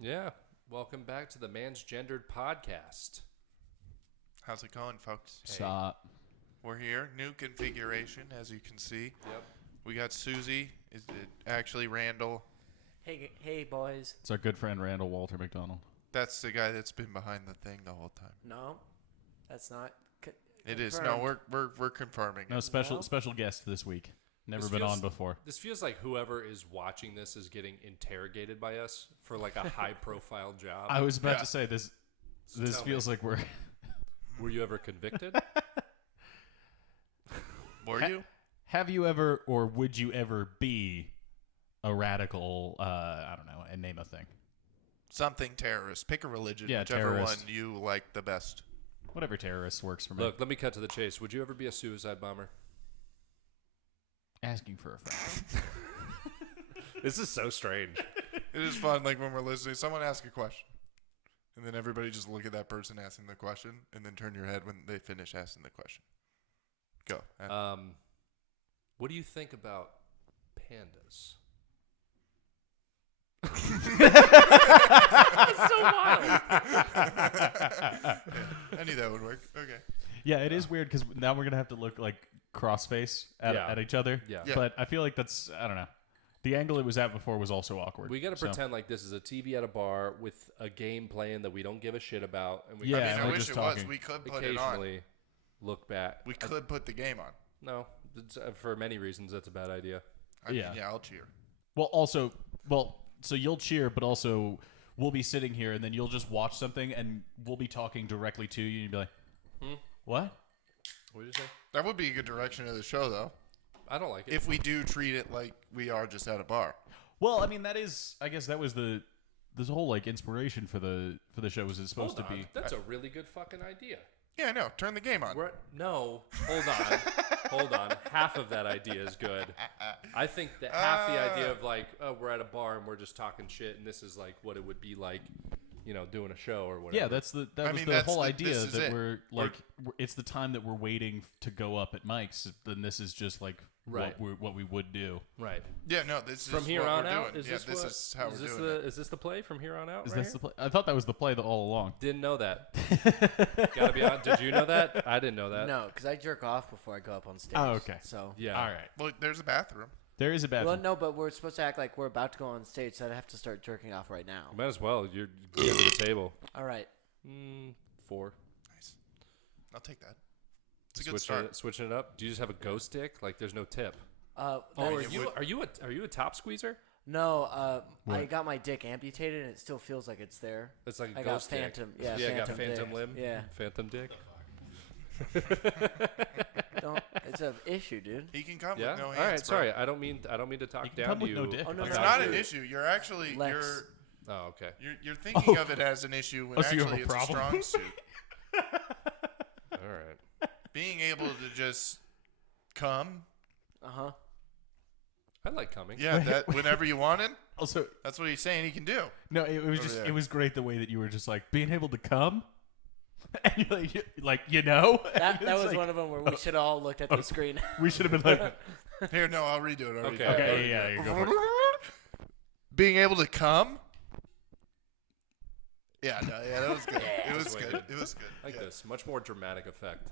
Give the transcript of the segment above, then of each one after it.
Yeah. Welcome back to the Man's Gendered Podcast. How's it going, folks? Hey. Stop. We're here. New configuration, as you can see. Yep. We got Susie. Is it actually Randall? Hey, boys. It's our good friend Randall Walter McDonald. That's the guy that's been behind the thing the whole time. No, that's not. It is. No, we're confirming. No, it. special guest this week. Never This been feels- on before. This feels like whoever is watching this is getting interrogated by us for like a high-profile job. I was about Yeah. to say this. So This tell feels me, like we're. Were you ever convicted? Were you? Have you ever, or would you ever be a radical? I don't know, and name a thing. Something terrorist. Pick a religion. Yeah, whichever terrorist. one you like the best. Whatever terrorist works for me. Look, let me cut to the chase. Would you ever be a suicide bomber? Asking for a friend. This is so strange. It is fun, like when we're listening. Someone ask a question, and then everybody just look at that person asking the question, and then turn your head when they finish asking the question. Go. What do you think about pandas? It's so wild. I knew that would work. Okay. Yeah, it is weird because now we're gonna have to look like cross-face at each other. Yeah. Yeah. But I feel like that's, I don't know. The angle it was at before was also awkward. We got to so. pretend like this is a TV at a bar with a game playing that we don't give a shit about, and we Yeah, I mean, and I we're wish just it was. talking. We could put it on. occasionally look back. We could put the game on. No, for many reasons, that's a bad idea. I mean, Yeah. yeah, I'll cheer. So you'll cheer, but also we'll be sitting here and then you'll just watch something and we'll be talking directly to you and you'll be like, what? What did you say? That would be a good direction of the show, though. I don't like it. If we do treat it like we are just at a bar. Well, I mean, I guess that was this whole like inspiration for the show was it's supposed Hold to on. be. That's a really good fucking idea. Yeah, no, turn the game on. No, hold on. Hold on. Half of that idea is good. I think that half the idea of like, oh, we're at a bar and we're just talking shit and this is like what it would be like, doing a show or whatever. Yeah, that's the whole idea this is that it. we're it's the time that we're waiting to go up at Mike's. Then this is just like Right. what we would do. right. Yeah, no, this is From here what on we're out, doing. is this is how we're doing it. Is this the play from here on out? Is right that the here? play? I thought that was the play all along. Didn't know that. Gotta be honest. Did you know that? I didn't know that. No, because I jerk off before I go up on stage. Oh, okay. So Yeah. All right. Well, there's a bathroom. There is a bathroom. well, no, but we're supposed to act like we're about to go on stage, so I'd have to start jerking off right now. Might as well. You're getting to the table. All right. 4. Nice. I'll take that. It's a good start. Switching it up. Do you just have a ghost stick? Like there's no tip. Oh, Are you a top squeezer? No, I What? got my dick amputated, and it still feels like it's there. It's like a I ghost got stick. phantom. Yeah, I got phantom phantom dick. limb. Yeah. Phantom dick. It's an issue, dude. He can come Yeah. with no All hands. right. Sorry. I don't mean to talk You can down come to with you. no dick. Oh, no, It's no, not no. an issue. You're actually Lex. Oh, okay. you're thinking of it as an issue when so you have actually a it's a problem? strong suit. All right. Being able to just come, Uh-huh. I like coming. yeah, that whenever you want it, Also, that's what he's saying he can do. no, it was Over just there. it was great the way that you were just like being able to come, and you're like you know. That It's was like, one of them where we should have all looked at the screen. We should have been like, Here, no, I'll redo it. I'll redo Okay. it. okay, yeah, you go for it. Being able to come. Yeah, no, yeah, that was good. Yeah. It was That's way good. good. It was good. Like yeah. this. Much more dramatic effect.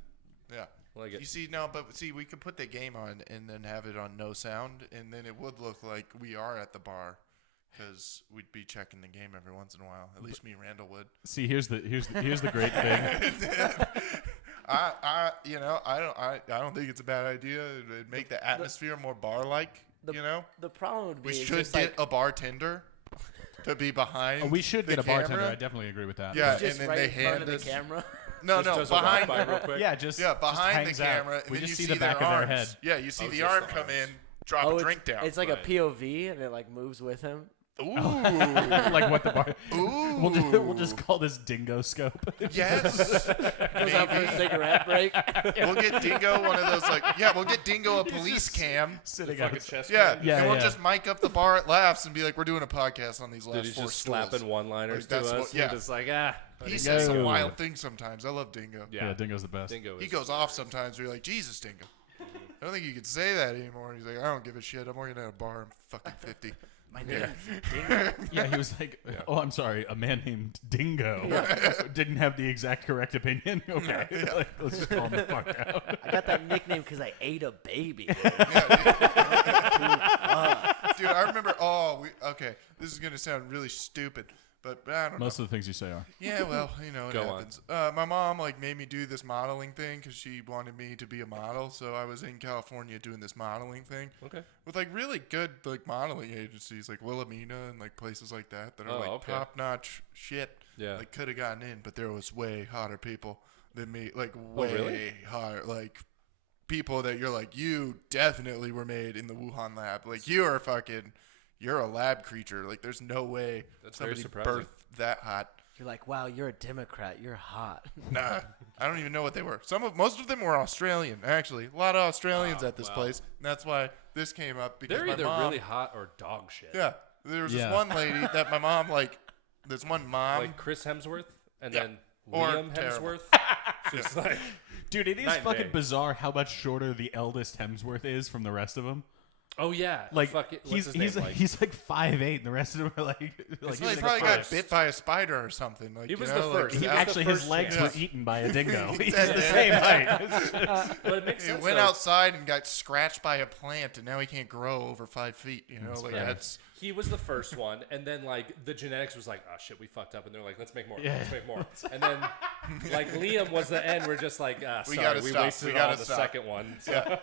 Yeah. I like You it. see, we could put the game on and then have it on no sound, and then it would look like we are at the bar, because we'd be checking the game every once in a while. At least me and Randall would. See, here's the great thing. I don't think it's a bad idea. It'd make the atmosphere more bar-like. The problem would be We it's should just get like, a bartender to be behind. We should the get a bartender. camera. I definitely agree with that. Yeah, it's just and then right they in front hand of the us- camera. No, Just no, does a walk behind. by real quick. Yeah, just behind the hangs out. camera. And We then just you see the back their of arms. their head. Yeah, you see Oh, the just arm the come arms. in, drop a it's, drink down. It's like Right. a POV, and it like moves with him. Ooh. Like what the bar? Ooh. We'll just call this Dingo Scope. Yes. Goes out for a Maybe. cigarette break. We'll get Dingo one of those we'll get Dingo a police cam. Sitting Fucking out. chest Yeah, cam. Yeah, and we'll yeah. just mic up the bar at Laughs and be like, we're doing a podcast on these last Dude, he's 4 just stools. slapping one-liners Like, that's to us. what- yeah. We're just like, He says some Dingo. wild things sometimes. I love Dingo. Yeah, Dingo's the best. Dingo He is. goes off sometimes. We're like, Jesus, Dingo. I don't think you could say that anymore. He's like, I don't give a shit. I'm working at a bar. I'm fucking 50. My name's Dingo. Yeah, he was like, oh, I'm sorry, a man named Dingo didn't have the exact correct opinion. Okay, like, let's just call him the fuck out. I got that nickname because I ate a baby. Dude, I remember. Okay, this is gonna sound really stupid, but I don't know. Most of the things you say are. Yeah, well, it Go happens. My mom made me do this modeling thing because she wanted me to be a model. So I was in California doing this modeling thing. Okay. With really good modeling agencies like Wilhelmina and places like that are okay. top notch shit. Yeah. Could have gotten in, but there was way hotter people than me. Way really? hotter. People that you're you definitely were made in the Wuhan lab. You're a lab creature. There's no way somebody birthed that hot. You're like, wow, you're a Democrat. You're hot. Nah, I don't even know what they were. Most of them were Australian, actually. A lot of Australians at this place. And that's why this came up because They're my either mom, really hot or dog shit. Yeah, there was this one lady that my mom this one mom. Like Chris Hemsworth and Yeah. then Or Liam terrible. Hemsworth. Just Dude, it is Night and fucking day. bizarre how much shorter the eldest Hemsworth is from the rest of them. oh yeah, Like, what's he's his name? he's like 5'8", and the rest of them are like Well, he's he like probably the got first. bit by a spider or something. He was the first. he That was actually the his first legs chance. were eaten by a dingo. He's Yeah. the same height. But it makes He sense. went though. outside and got scratched by a plant, and now he can't grow over 5 feet. fair. That's He was the first one, and then the genetics was like, oh shit, we fucked up, and they're like, let's make more, Yeah. let's make more, and then Liam was the end. We're just like, We sorry, gotta we stop. wasted We it all gotta the stop. second one. So.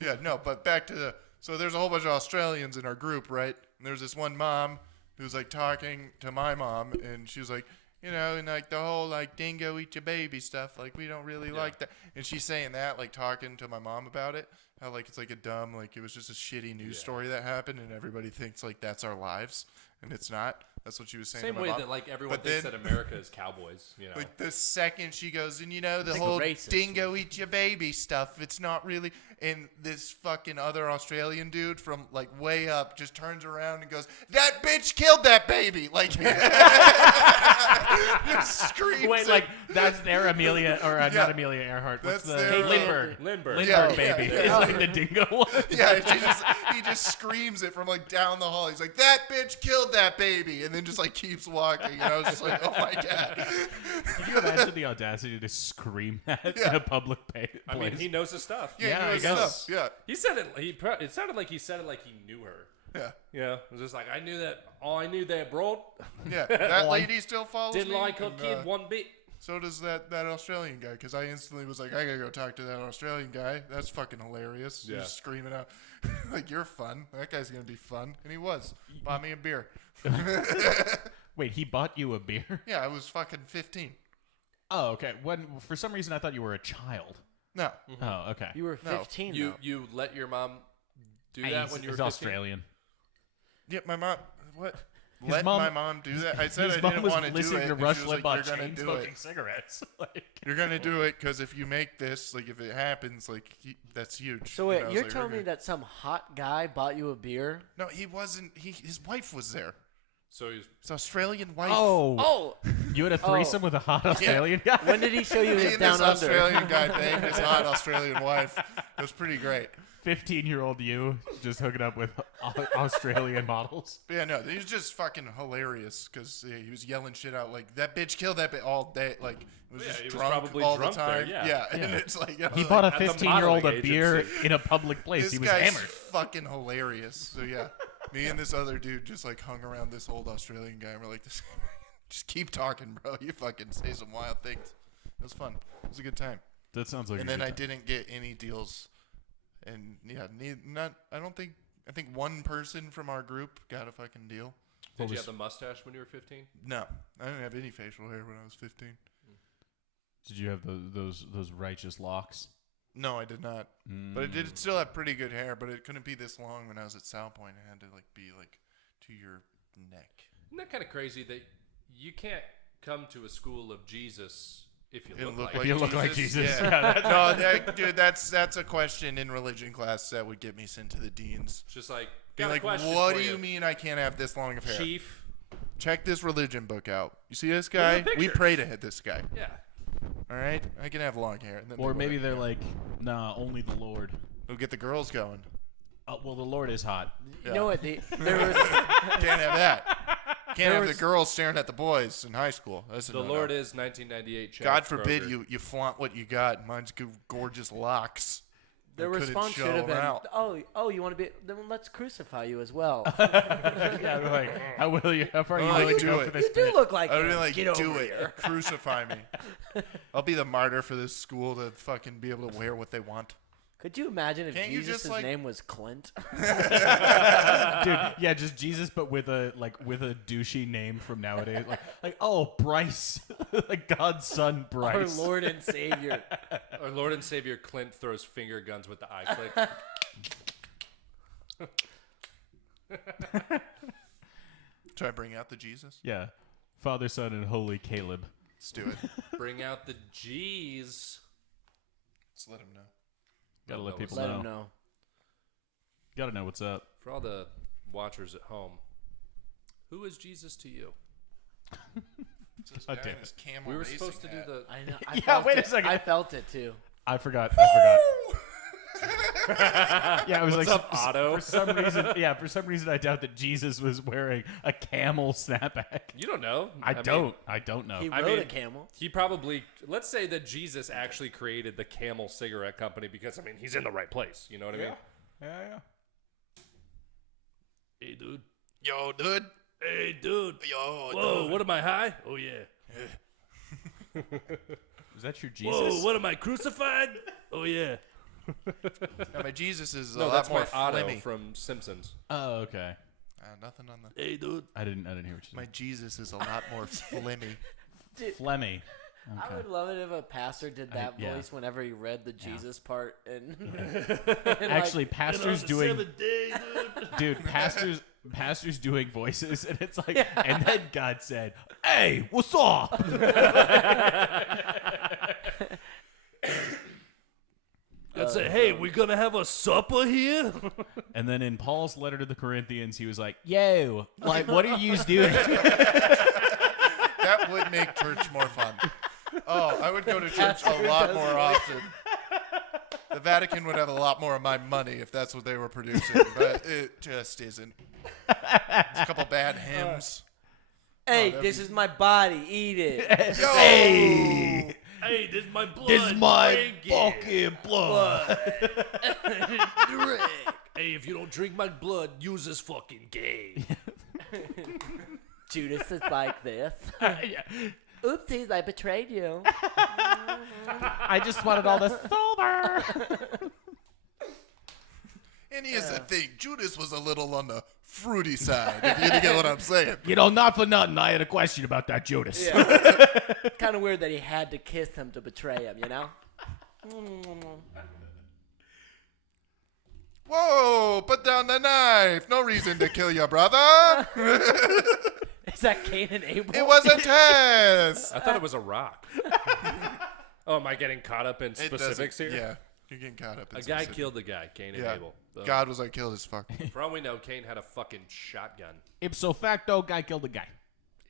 Yeah, no, but back to so there's a whole bunch of Australians in our group, right? And there's this one mom who's talking to my mom, and she was like, and the whole dingo eat your baby stuff, we don't really like that. And she's saying that, talking to my mom about it, how it's a dumb, it was just a shitty news story that happened, and everybody thinks that's our lives, and it's not. That's what she was saying. Same to my way mom. that everyone But thinks then- that America is cowboys. The second she goes, and the Like whole racist. dingo eat your baby stuff, it's not really. And this fucking other Australian dude from way up just turns around and goes, "That bitch killed that baby!" Just screams. Wait, it. that's their Amelia or Yeah. not Amelia Earhart. What's That's the their, Lindbergh? Lindbergh. Lindbergh Yeah, baby. yeah. It's the dingo one. Yeah, he just screams it from down the hall. He's like, "That bitch killed that baby," and then just keeps walking. And I was just like, "Oh my god!" Can you imagine the audacity to scream that Yeah. in a public place? I mean, he knows his stuff. Yeah, Yeah, he I knows guess. stuff. Yeah, He said it. It sounded like he said it like he knew her. yeah, It was just like I knew that. Oh, I knew that, bro. yeah. That lady still follows Didn't me. like her and, kid one bit. So does that Australian guy, because I instantly was like, I gotta go talk to that Australian guy. That's fucking hilarious. Yeah. Just screaming out, you're fun. That guy's gonna be fun. And he was. Bought me a beer. Wait, he bought you a beer? Yeah, I was fucking 15. Oh, okay. When for some reason I thought you were a child. No. Oh, okay. You were No. 15, You though. you let your mom do Hey, that he's, when you were he's 15? Australian. Yeah, my mom. What? His Let mom- my mom do that? I said His I mom didn't was want to do listening it. to and Rush she was Limbaugh like, you're gonna chain do smoking it. cigarettes. You're gonna do it because if you make this, if it happens, that's huge. So And wait, I was you're like, telling me okay. that some hot guy bought you a beer? No, he wasn't. His wife was there. So he's His Australian wife. Oh, You had a threesome with a hot Australian guy? when did he show you Me his and down this under? Australian guy banged his hot Australian wife. It was pretty great. 15-year-old you just hooking up with Australian models. But yeah, no, he was just fucking hilarious because he was yelling shit out that bitch killed that bitch all day. It was Yeah, just he was drunk probably all drunk the there, time. yeah. And Yeah. it's He bought a at the 15-year-old a modeling beer agency. in a public place. this He was guy's hammered. fucking hilarious. So yeah, me and this other dude just hung around this old Australian guy and we're like, this, just keep talking, bro. You fucking say some wild things. It was fun. It was a good time. That sounds like And a then good I time. didn't get any deals. And yeah, I think one person from our group got a fucking deal. Did you was- have the mustache when you were 15? No, I didn't have any facial hair when I was 15. Did you have those righteous locks? No, I did not. But I did still have pretty good hair, but it couldn't be this long when I was at South Point. It had to be to your neck. Isn't that kind of crazy that you can't come to a school of Jesus if you It look looked like If you look like Jesus. Yeah. No, dude, that's a question in religion class that would get me sent to the deans. It's just like, Be got a like, question what for do you mean I can't have this long of hair? Chief? Check this religion book out. You see this Look at guy? the We picture. pray to hit this guy. Yeah. All right, I can have long hair. And then Or they maybe wear it, they're yeah. like, nah, only the Lord. We'll get the girls going. Well, the Lord is hot. You know what? There was Can't have that. Can't have the was- girls staring at the boys in high school. That's a The no-no. Lord is 1998. Chad God forbid Kroger. you flaunt what you got. Mine's gorgeous locks. the I couldn't response show should have been, 'em out. oh, you want to be? Then let's crucify you as well. Yeah, we're like, how far are you Oh, willing to do go it. for this You do bit? look like I would him. be like, Get do over it. here. Crucify me. I'll be the martyr for this school to fucking be able to wear what they want. Could you imagine if Can't you Jesus' just, like- name was Clint? Dude, yeah, just Jesus, but with a douchey name from nowadays, like oh, Bryce, like God's son, Our Bryce. Lord and Savior. Our Lord and Savior Clint throws finger guns with the eye click. Should I bring out the Jesus? Yeah, Father, Son, and Holy Caleb. Let's do it. Bring out the G's. Let's let him know. Gotta let people Let know. him know. Gotta know what's up. For all the watchers at home, who is Jesus to you? It's this God guy damn in it. his camel We were racing supposed to do hat. the. I know. I Yeah, felt wait a it. second. I felt it too. I forgot. Yeah, it was What's like up, Otto? For some reason, I doubt that Jesus was wearing a camel snapback. You don't know. I mean, don't know. He I rode mean, a camel. He probably. Let's say that Jesus actually created the Camel cigarette company because he's in the right place. You know what I mean? Yeah. Hey, dude. Yo, dude. Hey, dude. Yo, Whoa, dude. what am I high? Oh yeah. Was that your Jesus? Whoa, what am I crucified? Oh yeah. Now, my Jesus is a No, lot that's more my Otto flimmy. from Simpsons. Oh, okay. Nothing on the. Hey, dude. I didn't hear what you My Jesus is a lot more flimmy. said. Flemmy. I Okay. would love it if a pastor did that yeah. voice whenever he read the Jesus part. And Actually, pastors doing Day, dude. dude, pastors doing voices, and it's like, and then God said, "Hey, what's up?" I'd say, hey, we gonna have a supper here? And then in Paul's letter to the Corinthians, he was like, "Yo, like, what are you doing?" That would make church more fun. Oh, I would go to church a lot more often. The Vatican would have a lot more of my money if that's what they were producing, but it just isn't. There's a couple bad hymns. hey, that'd this be- is my body. Eat it. Yo! Hey, this is my blood. This is my Drink it. fucking blood. Drink. Hey, if you don't drink my blood, use this fucking gay. Judas is like this. Yeah. Oopsies, I betrayed you. I just wanted all the silver. And here's the thing, Judas was a little on the fruity side, if you get what I'm saying. You know, not for nothing, I had a question about that Judas. Yeah. Kind of weird that he had to kiss him to betray him, you know? Whoa, put down the knife. No reason to kill your brother. Is that Cain and Abel? It was a test. I thought it was a rock. Oh, am I getting caught up in It specifics doesn't- here? Yeah, you're getting caught up in A guy specifics. killed a guy, Cain and Yeah. Abel. So, God was like, killed as fuck. for all we know, Cain had a fucking shotgun. Ipso facto, guy killed a guy.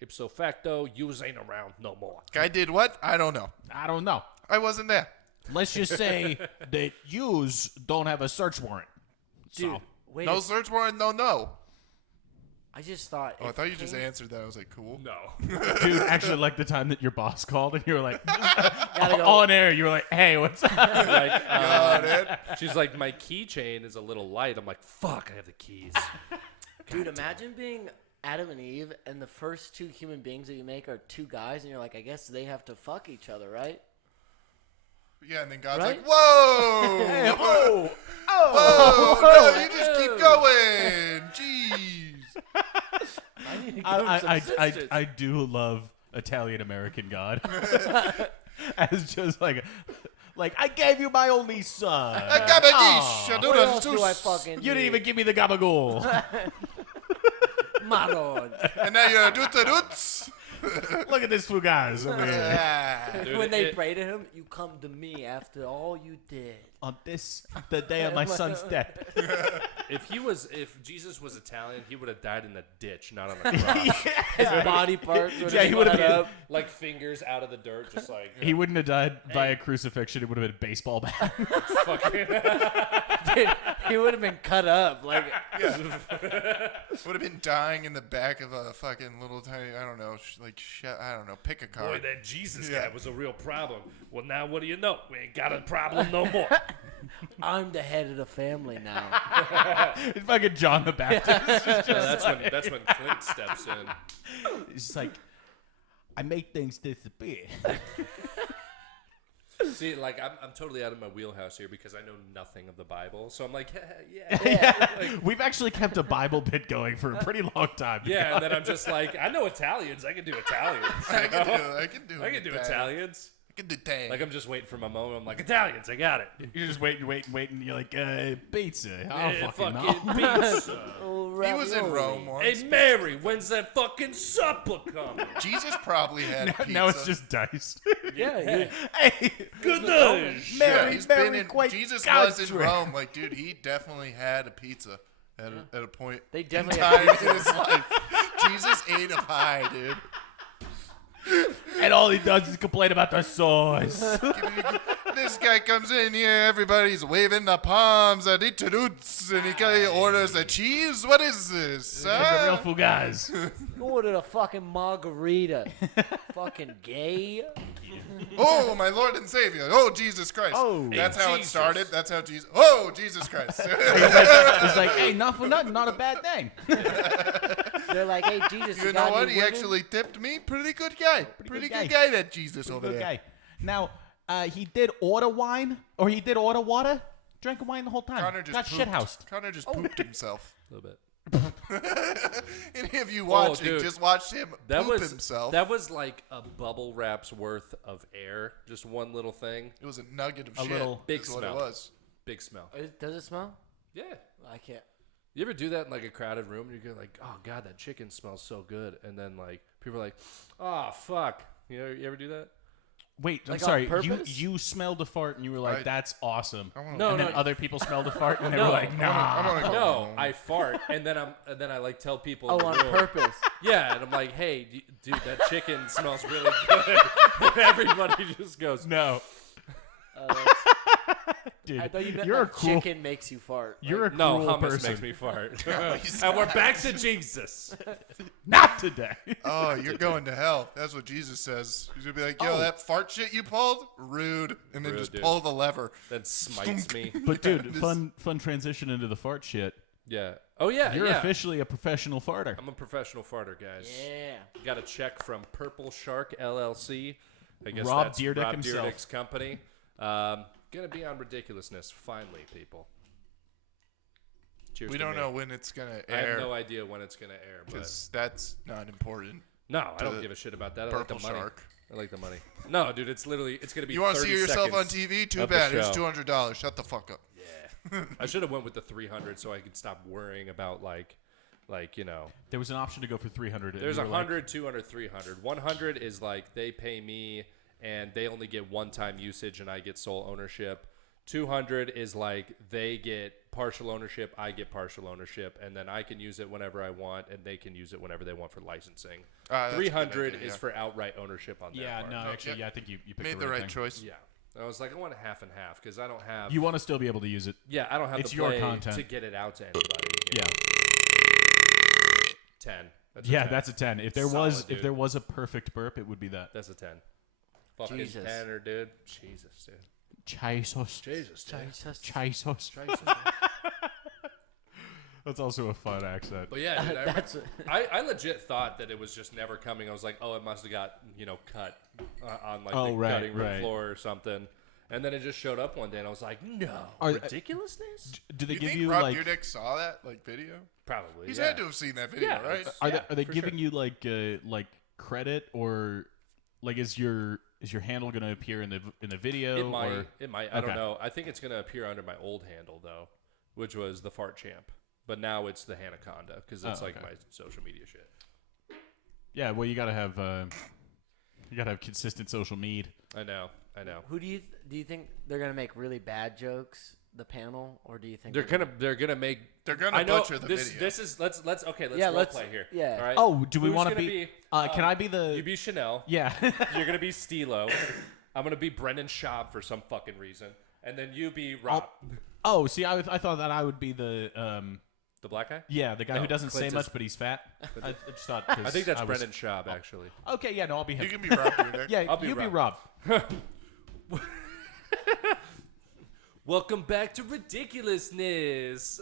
Ipso facto, yous ain't around no more. Guy did what? I don't know. I don't know. I wasn't there. Let's just say that yous don't have a search warrant. Dude, So, wait. No search warrant, no. I just thought. Oh, I if thought you just Cain- answered that. I was like, cool. No. dude, actually, like the time that your boss called and you were like, Gotta go. on air, you were like, hey, what's up? Like, Got it. she's like, my keychain is a little light. I'm like, fuck, I have the keys. Dude, imagine being Adam and Eve, and the first two human beings that you make are two guys, and you're like, I guess they have to fuck each other, right? Yeah, and then God's Right? like, whoa! Whoa! No, you just keep going. Jeez. I need to give him some sisters. I do love Italian American God. As just like I gave you my only son. Gabagish. What else do I fucking You didn't need? even give me the gabagool. Maron. And now you're a doots. Look at this fugaz over here. Dude, when they pray to him, you come to me after all you did. On the day of my son's death. If Jesus was Italian, he would have died in a ditch, not on a cross. His body parts would Yeah, he would have cut been up. Like fingers out of the dirt, just like He wouldn't have died by a crucifixion. It would have been a baseball bat. fucking. Dude, he would have been cut up. Like, Would have been dying in the back of a fucking little tiny, I don't know, I don't know, pick a car. Boy, that Jesus guy was a real problem. Well, now what do you know? We ain't got a problem no more. I'm the head of the family now. It's fucking John the Baptist. That's when Clint steps in. It's just like, I make things disappear. See, like I'm totally out of my wheelhouse here because I know nothing of the Bible. So I'm like, yeah. Like, We've actually kept a Bible bit going for a pretty long time. to be yeah, and then I'm honest. just like, I know Italians. I can do Italians. I can do I can do Italians. I can do tang. Like I'm just waiting for my moment. I'm like, Italians, I got it. You're just waiting, and you're like, pizza. I don't Eh, fucking know. pizza. Oh, He was in ravioli. Rome once. Hey Mary, when's that fucking supper coming? Jesus probably had pizza. Now it's just diced. Yeah, he- Hey, Good news. Yeah, Mary, he's Mary, been in. quite Jesus was in country. Rome. Like, dude, he definitely had a pizza at a point. They in definitely time had in his life. Jesus ate a pie, dude. and all he does is complain about the sauce. This guy comes in here, everybody's waving the palms at Itadoots, and he orders a cheese. What is this? He's a real Huh? fugaz. ordered a fucking margarita. Fucking gay. Oh, my Lord and Savior. Oh, Jesus Christ. Oh. That's how it Jesus. started. That's how Jesus. Oh, Jesus Christ. It's like, hey, not for nothing, not a bad thing. They're like, hey, Jesus, You got know what? any He women? actually tipped me. Pretty good guy. Pretty good good guy. guy, that Jesus over Good there. guy. Now, he did order wine, or he did order water. Drank wine the whole time. Connor just Got pooped. shithoused. Connor just pooped himself. A little bit. Any of you watching, dude. just watched him That poop was himself. That was like a bubble wrap's worth of air. Just one little thing. It was a nugget of A shit. little- Big is what smell. it was. Big smell. Does it smell? Yeah. I can't. You ever do that in like a crowded room? And you're like, oh god, that chicken smells so good, and then like people are like, oh fuck. You ever do that? Wait, I'm Like on sorry. You purpose? you smelled a fart and you were like, I- "That's awesome." No, and no. then other people smelled a fart and they No. were like, "Nah." I'm gonna go No, home. I fart, and then I like tell people. Oh, in the on room, purpose. Yeah, and I'm like, hey, dude, that chicken smells really good. And everybody just goes, No, That's- dude, I thought you meant you're a like cool. chicken makes you fart. You're a no, cruel hummus person. makes me fart. he's And we're back to Jesus. Not today. Oh, you're going to hell. That's what Jesus says. He's gonna be like, yo, Oh. that fart shit you pulled, rude, and then Rude, just dude. pull the lever. That smites me. But dude, This- fun transition into the fart shit. Yeah. Oh yeah. You're yeah. officially a professional farter. I'm a professional farter, guys. Yeah. Got a check from Purple Shark LLC. I guess Rob that's Dyrdek Rob himself. Dyrdek's company. Gonna be on Ridiculousness finally, people. Cheers. We to don't me. know when it's gonna I have air no idea when it's gonna air, but because that's not important. no, I to don't the give a shit about that. I like the Purple money. Shark. I like the money. No, dude, it's gonna be. You want to 30 see yourself on seconds TV? Too of the bad. It's show. $200. Shut the fuck up. Yeah. I should have went with the 300 so I could stop worrying about like you know. There was an option to go for 300. and There's you were like, 100, 200, 300. 100 is like they pay me and they only get one-time usage and I get sole ownership. 200 is like they get partial ownership, I get partial ownership, and then I can use it whenever I want and they can use it whenever they want for licensing. That's a good 300 idea, is yeah. for outright ownership on their Yeah, part. no, actually, yep. yeah, I think you picked Made the right right thing. choice. Yeah. And I was like, I want a half and half because I don't have. You want to still be able to use it. Yeah, I don't have It's the your play content. to get it out to anybody. Yeah. 10. That's a Yeah, 10. that's a 10. If there Solid, was dude. a perfect burp, it would be that. That's a 10. Fucking Jesus. 10er, dude. Jesus, dude. Jesus. Jesus, dude. Jesus. Jesus. Jesus, dude. That's also a fun accent. But yeah, dude, That's I legit thought that it was just never coming. I was like, oh, it must have got, cut on like Oh, the right, cutting room right. floor or something. And then it just showed up one day and I was like, no. Ridiculousness? Do they You give think you Rob like? Dyrdek saw that video? Probably. He's yeah. had to have seen that video, Yeah, right? it's- Are yeah, they for giving sure. you like credit or like is your handle gonna appear in the video? It might. Or? It might. I Okay. don't know. I think it's going to appear under my old handle, though, which was the Fart Champ. But now it's the Hanaconda because it's Oh, like okay. my social media shit. Yeah, well, you gotta have consistent social media. I know. Who do you think they're gonna make really bad jokes? The panel, or do you think They're gonna butcher the this, video. This is let's role play here. Yeah. All right. Oh, do we Who's want to gonna be? Can I be the? You be Chanel. Yeah. You're gonna be Stilo. I'm gonna be Brendan Schaub for some fucking reason, and then you be Rob. Oh, see, I thought that I would be the The black guy. Yeah, the guy No, who doesn't Clint say is- much, but he's fat. I just thought. I think that's Brendan Schaub actually. Okay, yeah, no, I'll be him. You can be Rob Dyrdek. Yeah, I'll be you be Rob. Rob. Welcome back to Ridiculousness.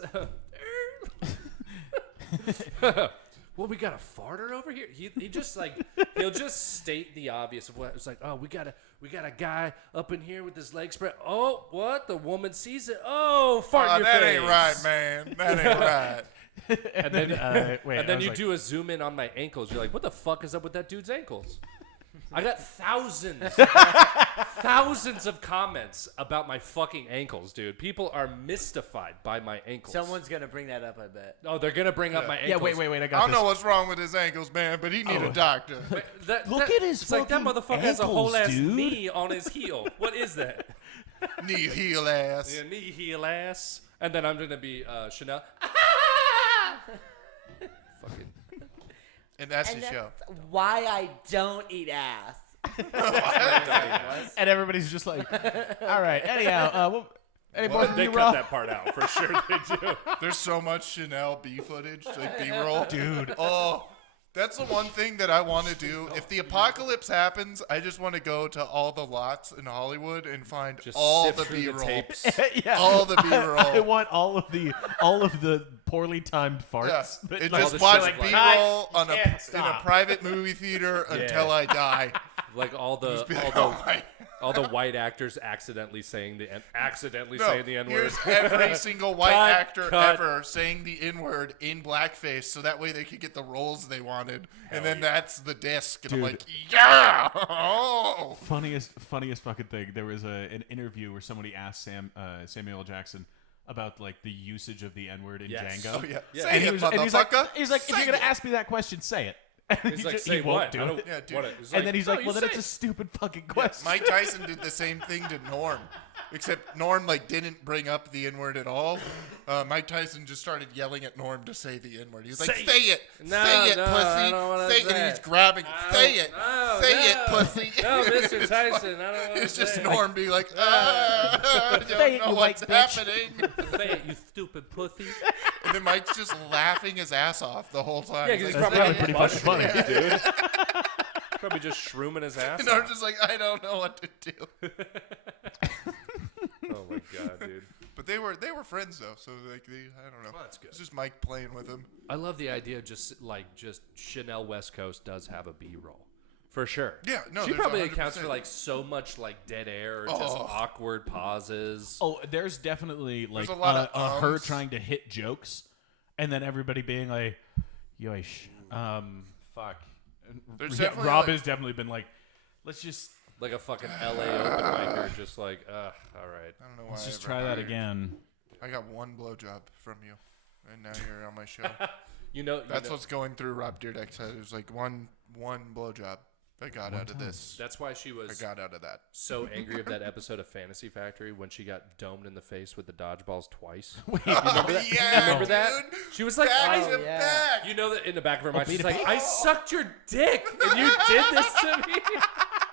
Well, we got a farter over here. He just like he'll just state the obvious of what it's like. Oh, we got a guy up in here with his legs spread. Oh, what? The woman sees it. Oh, fart in your that face. ain't right, man. That ain't right. And then Wait, and then I was you like- do a zoom in on my ankles. You're like, what the fuck is up with that dude's ankles? I got thousands of comments about my fucking ankles, dude. People are mystified by my ankles. Someone's gonna bring that up, I bet. Oh, they're gonna bring up my Yeah, ankles. wait. I I got don't this. know what's wrong with his ankles, man, but he need a doctor. Look at his It's like that fucking motherfucker has a whole ass ankles, dude. knee on his heel. What is that? Knee heel ass. Yeah, knee heel ass. And then I'm gonna be Chanel. Fucking. And that's the show. Why I don't eat ass. And everybody's just like, all right. Anyhow, any more from They you, cut Rob? that part out for sure. They do. There's so much Chanel B footage, like B-roll. Dude. Oh, that's the one thing that I want to do. If the apocalypse happens, I just want to go to all the lots in Hollywood and find Just all sift the through the B-roll. tapes. Yeah. All the I B-roll. want all of the poorly timed Yeah. farts. And all just the watch shit like- B-roll on can't in a stop. private movie theater until I die. Like all the Be like, oh my. all the white actors accidentally saying the N-word. Here's every single white Cut, actor cut. ever saying the N-word in blackface, so that way they could get the roles they wanted, and then that's the disc, and I'm Dude. like, yeah, oh. Funniest fucking thing. There was an interview where somebody asked Samuel L. Jackson about like the usage of the N-word in Yes. Django. Oh yeah, Yeah. say And it, he's motherfucker. like, if Say you're gonna it. ask me that question, say it. And He's he like, just- say he won't what? do I don't- it. Yeah, dude. what? It's And like, then he's no, like, you well, then say it's a it. stupid fucking question. Mike Tyson did the same thing to Norm, except Norm like didn't bring up the N-word at all. Mike Tyson just started yelling at Norm to say the N-word. He was like, Say "Say it, No, say it, no, I pussy, don't wanna say it." say And he's it. grabbing, "Say it, No, say no. it, pussy." No, Mr. It's Tyson, fucking- I don't want to It's just say Norm being like, Say I it, don't know you what's white bitch." happening. Say it, you stupid pussy. And then Mike's just laughing his ass off the whole time. Yeah, He's because he's like, probably probably pretty fucking funny. dude. Probably just shrooming his ass. and I'm just like, I don't know what to do. Oh my god, dude. But they were friends though, so like I don't know. Well, that's good. It's just Mike playing with him. I love the idea of just Chanel West Coast does have a B-roll. For sure. Yeah, no, She there's probably accounts 100%. for like so much like dead air or just Oh. awkward pauses. Oh, there's definitely like There's a lot of her ums. trying to hit jokes, and then everybody being like, "Yoish, fuck." There's Yeah, definitely, Rob like- has definitely been like, "Let's just Like a fucking LA open micer, just like, all right. I don't know why. let's I just ever try that hired. again." I got one blowjob from you, and now you're on my show. You know, That's what's going through Rob Dyrdek's head. It was like one blowjob I got out of this. that's why she I was got out of that. so angry of that episode of Fantasy Factory when she got domed in the face with the dodgeballs twice. Oh, that? yeah, Remember that? dude. She was like, Back I, to yeah. back. you know that in the back of her mind, she's beat like, it. I sucked your dick and you did this to me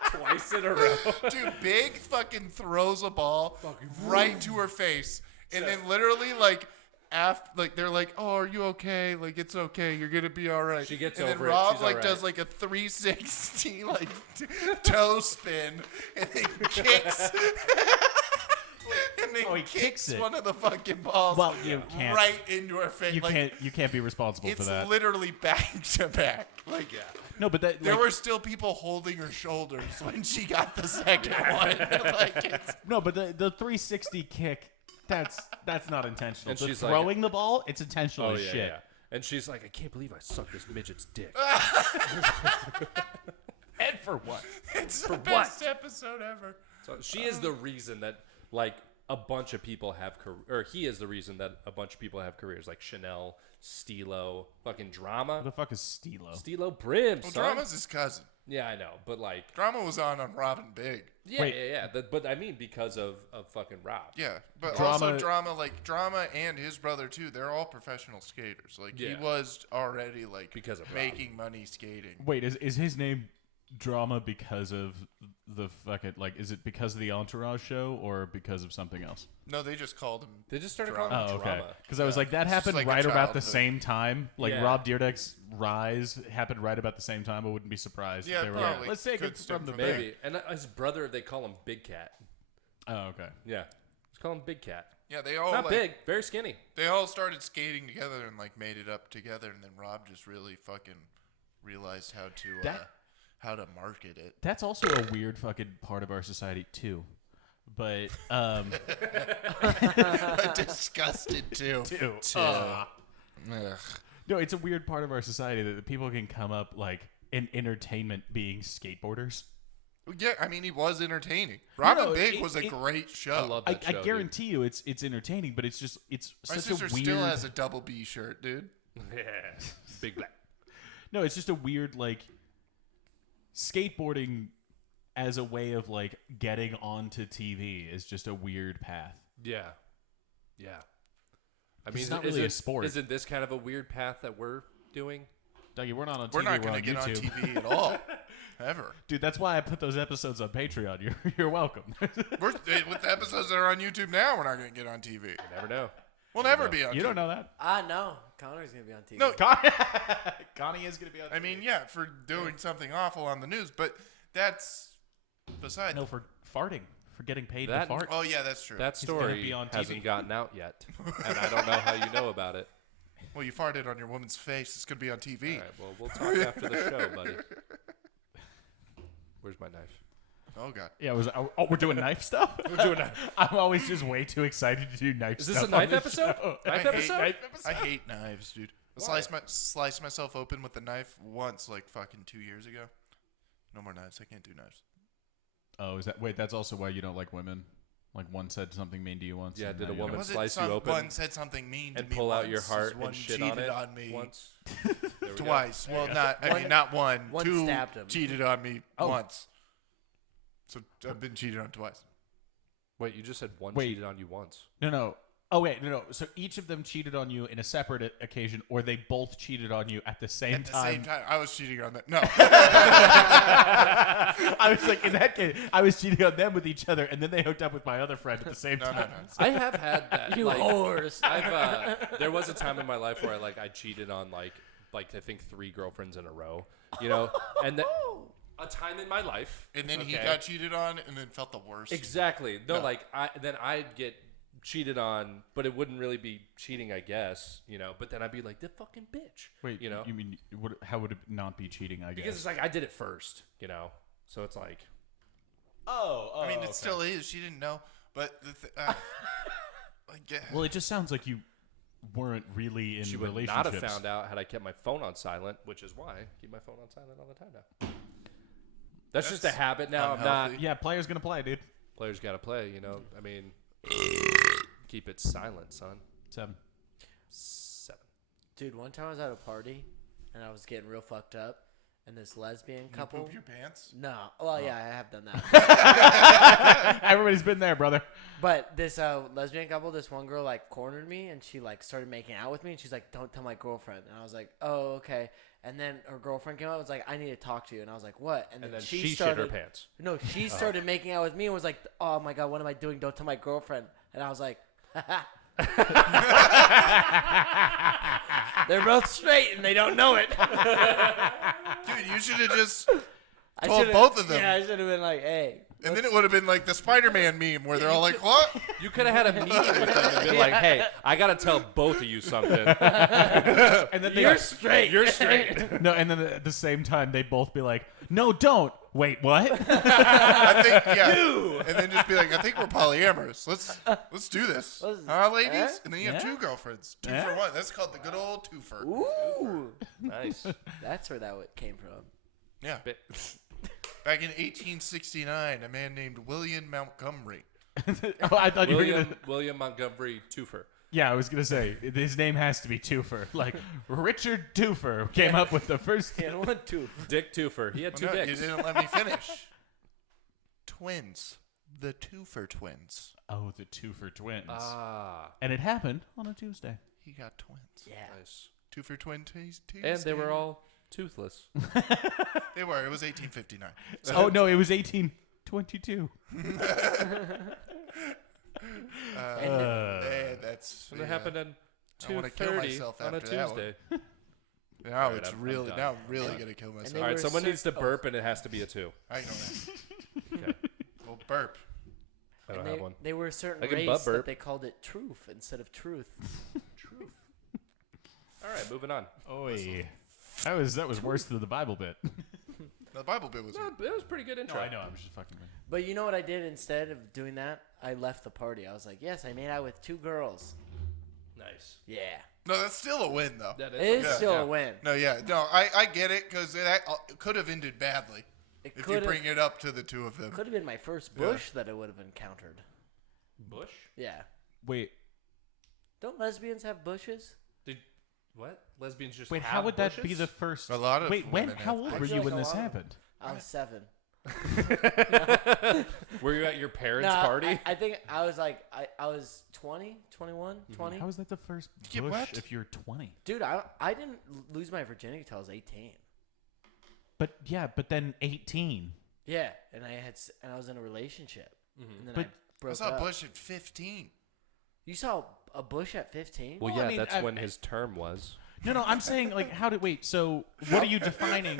twice in a row. Dude, Big fucking throws a ball right to her face, and then literally like. They're like, oh, are you okay? Like, it's okay. You're gonna be all right. She gets and over then it. Rob She's like all does right. like a 360 like toe spin, and then kicks. And then Oh, he kicks kicks it. one of the fucking balls Well, you can't. right into her face. You like, can't be responsible it's for that. literally back to back. Like, No, but that there like, were still people holding her shoulders when she got the second one. Like, it's, no, but the 360 kick. That's not intentional. And The she's like- throwing the ball, it's intentional Oh, as yeah, shit. yeah. And she's like, I can't believe I sucked this midget's dick. And for what? it's the what? best episode ever. So she is the reason that, like, a bunch of people have or he is the reason that a bunch of people have careers, like Chanel, Stilo, fucking Drama. What the fuck is Stilo? Stilo Brim, Well, son. Drama's his cousin. Yeah, I know, but like, Drama was on Robin Big. yeah, Wait. yeah. But I mean, because of fucking Rob. Yeah, but Drama- also Drama and his brother too. They're all professional skaters. Like he Yeah. was already like Because of Rob. making money skating. Wait, is his name Drama because of the fucking like? Is it because of the Entourage show or because of something else? No, they just called him. They just started Drama. calling Oh, him okay. Drama. Because I was like, that It's just happened like a right about the childhood. same time. Like Yeah. Rob Dyrdek's rise happened right about the same time. I wouldn't be surprised. Yeah, if they were probably. like, let's take Could it stem from the from big. Maybe. And his brother, they call him Big Cat. Oh, okay. Yeah. Let's call him Big Cat. Yeah, they all Not like, big, very skinny. They all started skating together and like made it up together, and then Rob just really fucking realized how to market it. That's also a weird fucking part of our society too. But Disgusted too. Ugh. Ugh. No, it's a weird part of our society that people can come up like in entertainment being skateboarders. Yeah, I mean he was entertaining. Robin No, Big was a it- great show. I love that I show. guarantee you it's entertaining, but it's My such sister a weird. still has a double B shirt, dude. Dude. Yeah. Big Black. No, it's just a weird like skateboarding as a way of like getting onto TV is just a weird path. Yeah. Yeah. I It's mean, not is really a it- sport. Isn't this kind of a weird path that we're doing? Dougie, we're not on TV. We're not going gonna to get on YouTube. TV at all, ever. Dude, that's why I put those episodes on Patreon. You're welcome. With the episodes that are on YouTube now, we're not gonna get on TV. You never know. We'll never be on. You TV. don't know that? No. Connor's gonna be on TV. No, Connie is going to be on TV. I mean, yeah, for doing something awful on the news, but that's beside. No, for farting, for getting paid That- to fart. Oh yeah, that's true. That He's gonna story be on hasn't TV. gotten out yet, and I don't know how you know about it. Well, you farted on your woman's face. It's gonna be on TV. All right, well, we'll talk after the show, buddy. Where's my knife? Oh god. Yeah, we're doing knife stuff? We're doing I'm always just way too excited to do knife Is stuff. this a on knife this episode? show. Knife I episode? hate, I hate knives, dude. I sliced myself open with a knife once, like fucking 2 years ago. No more knives. I can't do knives. Oh, is that wait? That's also why you don't like women. Like one said something mean to you once. Yeah, and did now a you don't. woman Was it slice you open One said something mean to and me pull out your once, heart one and shit cheated on it on me once? There we go. twice. Well, not. I mean, not one. One Two stabbed him. cheated on me Oh. once. So I've been cheated on twice. Wait, you just said one Wait. cheated on you once. No. Oh wait, no. So each of them cheated on you in a separate occasion, or they both cheated on you at the same At the time. same time, I was cheating on them. No. I was like, in that case, I was cheating on them with each other, and then they hooked up with my other friend at the same time. No. I have had that. You like, whores. There was a time in my life where I cheated on like I think 3 girlfriends in a row, you know, and a time in my life. And then he okay? got cheated on, and then felt the worst. Exactly. No, No. then I'd get cheated on, but it wouldn't really be cheating, I guess, you know. But then I'd be like, the fucking bitch. Wait, you know, you mean how would it not be cheating? I guess because it's like I did it first, you know. So it's like, I mean, it still is. She didn't know, but Well, it just sounds like you weren't really in she would relationships. not have found out had I kept my phone on silent, which is why I keep my phone on silent all the time now. That's just a That's habit now. I'm unhealthy. not. Yeah, player's gonna play, dude. Players got to play, you know. I mean, keep it silent, son. 7. 7. Dude, one time I was at a party and I was getting real fucked up, and this lesbian You couple. poop your pants? No, well, yeah, I have done that. Everybody's been there, brother. But this lesbian couple, this one girl like cornered me, and she like started making out with me, and she's like, "Don't tell my girlfriend." And I was like, "Oh, okay." And then her girlfriend came out and was like, "I need to talk to you." And I was like, "What?" And then she she started, shit her pants. No, she started making out with me and was like, "Oh my god, what am I doing? Don't tell my girlfriend." And I was like, "They're both straight and they don't know it." Dude, you should have just I told should've- both of them. Yeah, I should have been like, "Hey." And then it would have been like the Spider-Man meme where they're all like, "What?" You could have had a meeting with them and been like, "Hey, I gotta tell both of you something." And then You're straight. You're straight. No, and then at the same time they both be like, "No, don't." Wait, what? I think, yeah. And then just be like, "I think we're polyamorous. Let's do this, ladies?" Eh? And then you have Yeah. 2 girlfriends, 2 Yeah. for 1. That's called the good old twofer. Ooh, Nice. that's where that came from. Yeah. Back in 1869, a man named William Montgomery Oh, I thought you were gonna. William Montgomery Twofer. Yeah, I was gonna say his name has to be Twofer. Like Richard Twofer came up with the first. He had one tooth. Dick Twofer. He had two No, you dicks. didn't let me finish. Twins. The Twofer twins. Oh, the Twofer twins. Ah. And it happened on a Tuesday. He got twins. Yeah. Nice. Twofer twin Tuesday. And they were all toothless. They were. It was 1859. Oh no, it was 1822. That's. And it happened on I wanna kill 2:30 myself on a after that one. Tuesday. Now Alright, it's I'm really done. now I'm really Yeah. gonna kill myself. they All right, were someone cer- needs to burp, and it has to be a 2. I know that. Okay. Well, burp. I don't And have one. they were a certain I can race butt burp. that they called it truth instead of truth. Truth. All right, moving on. Oi. That was worse than the Bible bit. The Bible bit was. No, it was a pretty good intro. I know. I'm just fucking. But you know what I did instead of doing that? I left the party. I was like, yes, I made out with 2 girls. Nice. Yeah. No, that's still a win though. That It is Yeah, still yeah. a win. No, yeah, no, I get it because that could have ended badly It if you could bring it up to the two of them. have been my first Yeah. bush that I would have encountered. Bush? Yeah. Wait. Don't lesbians have bushes? Did what? Lesbians just Wait. have How would that be bushes? the first? A lot of Wait. When? women How have old I were feel you like when a this lot of- happened? I was 7. Were you at your parents' No, party? I think I was like, I was 20, 21, 20. How is that the first Yeah, bush what? if you're 20? Dude, I didn't lose my virginity until I was 18. But yeah, but then 18. Yeah, and I was in a relationship. And then But- I I broke saw up. Bush at 15. You saw a bush at 15? well, Well, yeah, I mean, that's I- when his term was. No, I'm saying like how did wait? So what are you defining?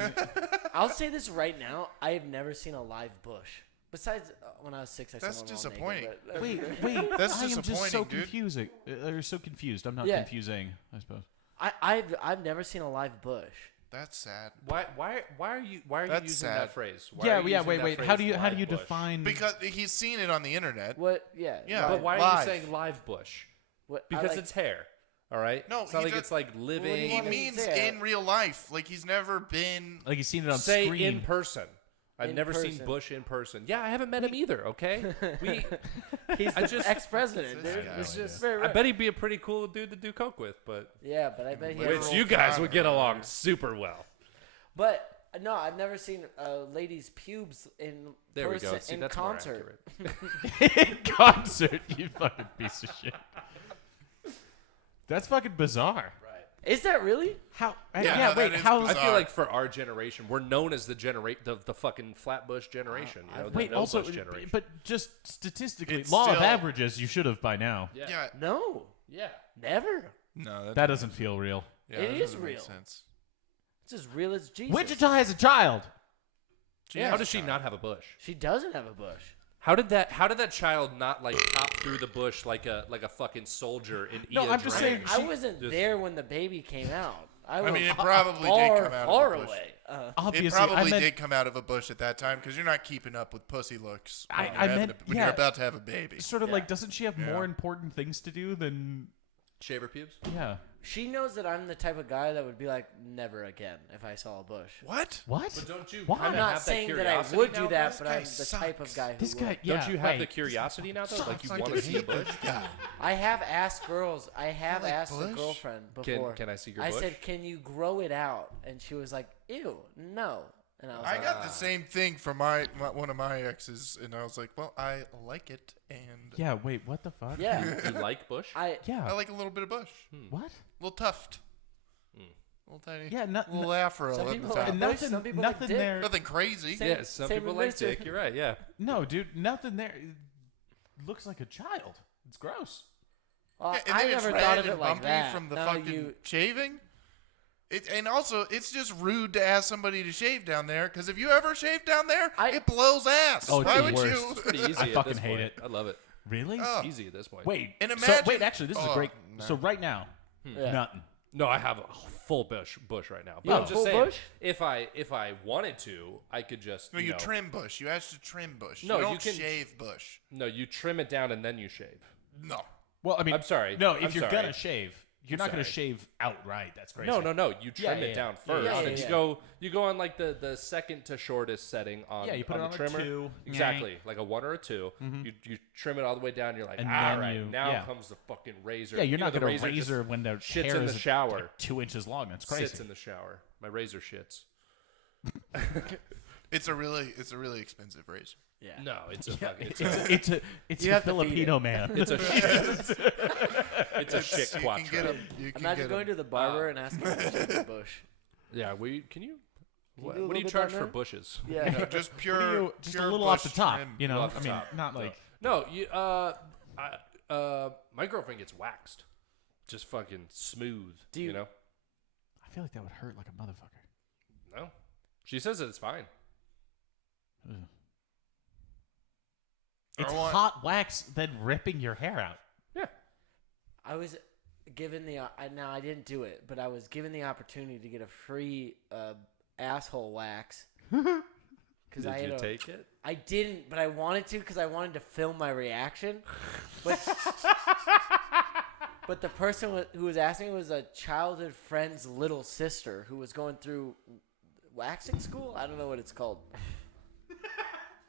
I'll say this right now. I have never seen a live bush. Besides, when I was 6, I That's saw my mom disappointing. naked, but- Wait. That's I am just so disappointing, dude. confusing. Or so confused. I'm not Yeah. confusing. I suppose. I've never seen a live bush. That's sad. Why are you That's using sad. that phrase? Why Yeah. are you Yeah. using Wait. that Wait. phrase, How do you live bush? define? Because he's seen it on the internet. What? Yeah. Yeah. But why are live. you saying live bush? What, Because it's hair. All right. No, it's not he like does- it's like living. He wanna means say in real life. Like he's never been. like you've seen it on Say screen. in person. I've In never seen person. Bush in person. Yeah, I haven't met him either. Okay. He's I the just- ex-president, This dude. guy, It's yeah. just very I rare. bet he'd be a pretty cool dude to do coke with, but Yeah, but I bet he Literal has. which you guys would get convert. along super well. But no, I've never seen a lady's pubes in There we person go. See, in that's concert. more accurate. in concert, you fucking piece of shit. That's fucking bizarre. Is that really? How? Yeah, Yeah. no, wait. that is How? I bizarre. feel like for our generation, we're known as the fucking Flatbush generation. You know, the Wait. no Also, Bush generation. but just statistically, It's law of still- averages, you should have by now. Yeah. No, yeah. never. No, That doesn't feel real. yeah, It that is doesn't make real. sense. It's as real as Jesus. Wichita has a child. Yeah. How does she not have a bush? She doesn't have a bush. How did that child not like pop through the bush like a fucking soldier in No, I'm just saying- I wasn't Just- there when the baby came out. I was mean, it probably did far, come out of far a bush. away. Obviously, It probably I meant, did come out of a bush at that time because you're not keeping up with pussy looks when, I you're, having meant- a, when yeah. you're about to have a baby. sort of Yeah. like, doesn't she have Yeah. more important things to do than? shave her pubes. Yeah. She knows that I'm the type of guy that would be like, never again if I saw a bush. What? What? But don't you Why? kind I'm of not have saying that that I curiosity would now, do that, though? but guy I'm the type of sucks. guy who This guy. would. Yeah. Don't you have the wait. curiosity now, though? Like you Sucks want to to see a hate bush? this guy. I have asked girls. I have like asked a bush? girlfriend before. Can I see your I bush? said, "Can you grow it out?" And she was like, "Ew, no." And I was I like, got the same thing from one of my exes, and I was like, "Well, I like it, and Yeah. Wait. What the fuck? "Yeah, You like bush? Yeah. I like a little bit of bush, What? a little tuft, little tiny, Yeah. little afro Some at people the like top. bush, Nothing. some people like Nothing dick. there. Nothing crazy. Same- Yeah, some same people with like Mr. dick. You're right. Yeah. No, dude. Nothing there. It looks like a child. It's gross. Well, Yeah, and I then it's never red thought of and it like bumpy that. from the No, fucking you, shaving. And also, it's just rude to ask somebody to shave down there, because if you ever shave down there, I- it blows ass. Oh, it's Why the would worst. you? Pretty easy. at fucking this hate point. it. I love it. Really? Oh. Easy at this point. Wait. And so, imagine- wait. Actually, this is Oh, great. no. So right now, yeah. nothing. No, I have a full bush right now. But You I'm have just full saying, bush? if I wanted to, I could just No, you you know, trim bush. You asked to trim bush. No, you you don't can- shave bush. No, you trim it down and then you shave. No. Well, I mean, I'm sorry. No, if I'm you're sorry. gonna shave, You're not going to Sorry. shave outright. That's crazy. No. You trim it down first, yeah, and yeah. you go on like the second to shortest setting on. Yeah, you put on it on the a trimmer. 2. Exactly, like a 1 or a 2. You trim it all the way down. You're like, And all then right, now yeah. comes the fucking razor. Yeah, you're You know, not the going to just razor when the shits hair in the is shower. like 2 inches long. That's crazy. Sits in the shower. My razor shits. It's a really expensive razor. Yeah. No, it's a fucking, It's You a have to feed Filipino it. man. it's a shit. It's a shit You can get quattro. 'em. You can Imagine get going 'em. to the barber and asking him to shave the bush. Yeah, can you? What, do a what do you little bit charge down for there? bushes? Yeah. No, just What do pure, you- just a pure little off the bush top, trim. you know. Off the I mean, top. not like No, you. My girlfriend gets waxed, just fucking smooth. Do you you- know? I feel like that would hurt like a motherfucker. No, she says that it's fine. Ugh. I It's want- hot wax than ripping your hair out. Yeah. I was given the now I didn't do it, but I was given the opportunity to get a free asshole wax. Because Did you take it? I didn't, but I wanted to because I wanted to film my reaction. But but the person who was asking was a childhood friend's little sister who was going through waxing school. I don't know what it's called.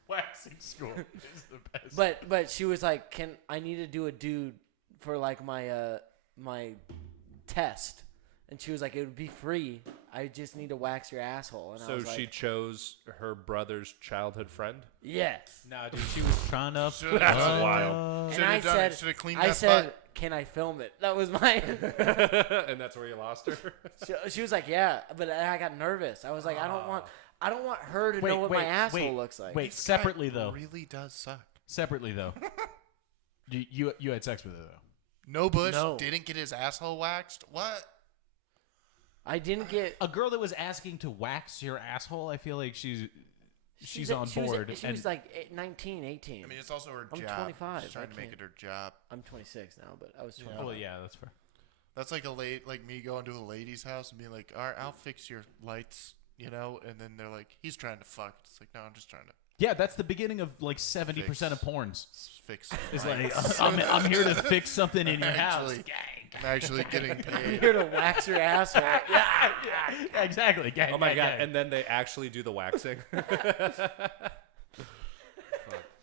Waxing school is the best. But she was like, "Can I need to do a dude for like my my test?" And she was like, "It would be free. I just need to wax your asshole." And I So was she like, chose her brother's childhood friend. "Yeah." Nah, dude, she was trying to. Should've That's done it. wild. And Should've I done it. said, Should've cleaned I that said, butt. "Can I film it?" That was my. And that's where you lost her. She was like, "Yeah," but I got nervous. I was like, I don't want her to know what my asshole looks like. Wait, This separately guy though. really does suck. Separately though. You had sex with her though. No Bush No. didn't get his asshole waxed. What? I didn't get. A girl that was asking to wax your asshole, I feel like she's on board. She was like 19, 18. I mean, it's also her I'm job. 25. She's trying I to make can't- it her job. I'm 26 now, but I was 25. well, yeah, that's fair. That's like like me going to a lady's house and being like, "All right, I'll fix your lights," you know, and then they're like, "He's trying to fuck." It's like, no, I'm just trying to Yeah, that's the beginning of like 70% of porns. fix. It's some like lights. I'm here to fix something in your house. Actually, I'm actually getting I'm paid. here to wax your asshole. Yeah, exactly. Gang, Oh my gang, god! gang. And then they actually do the waxing.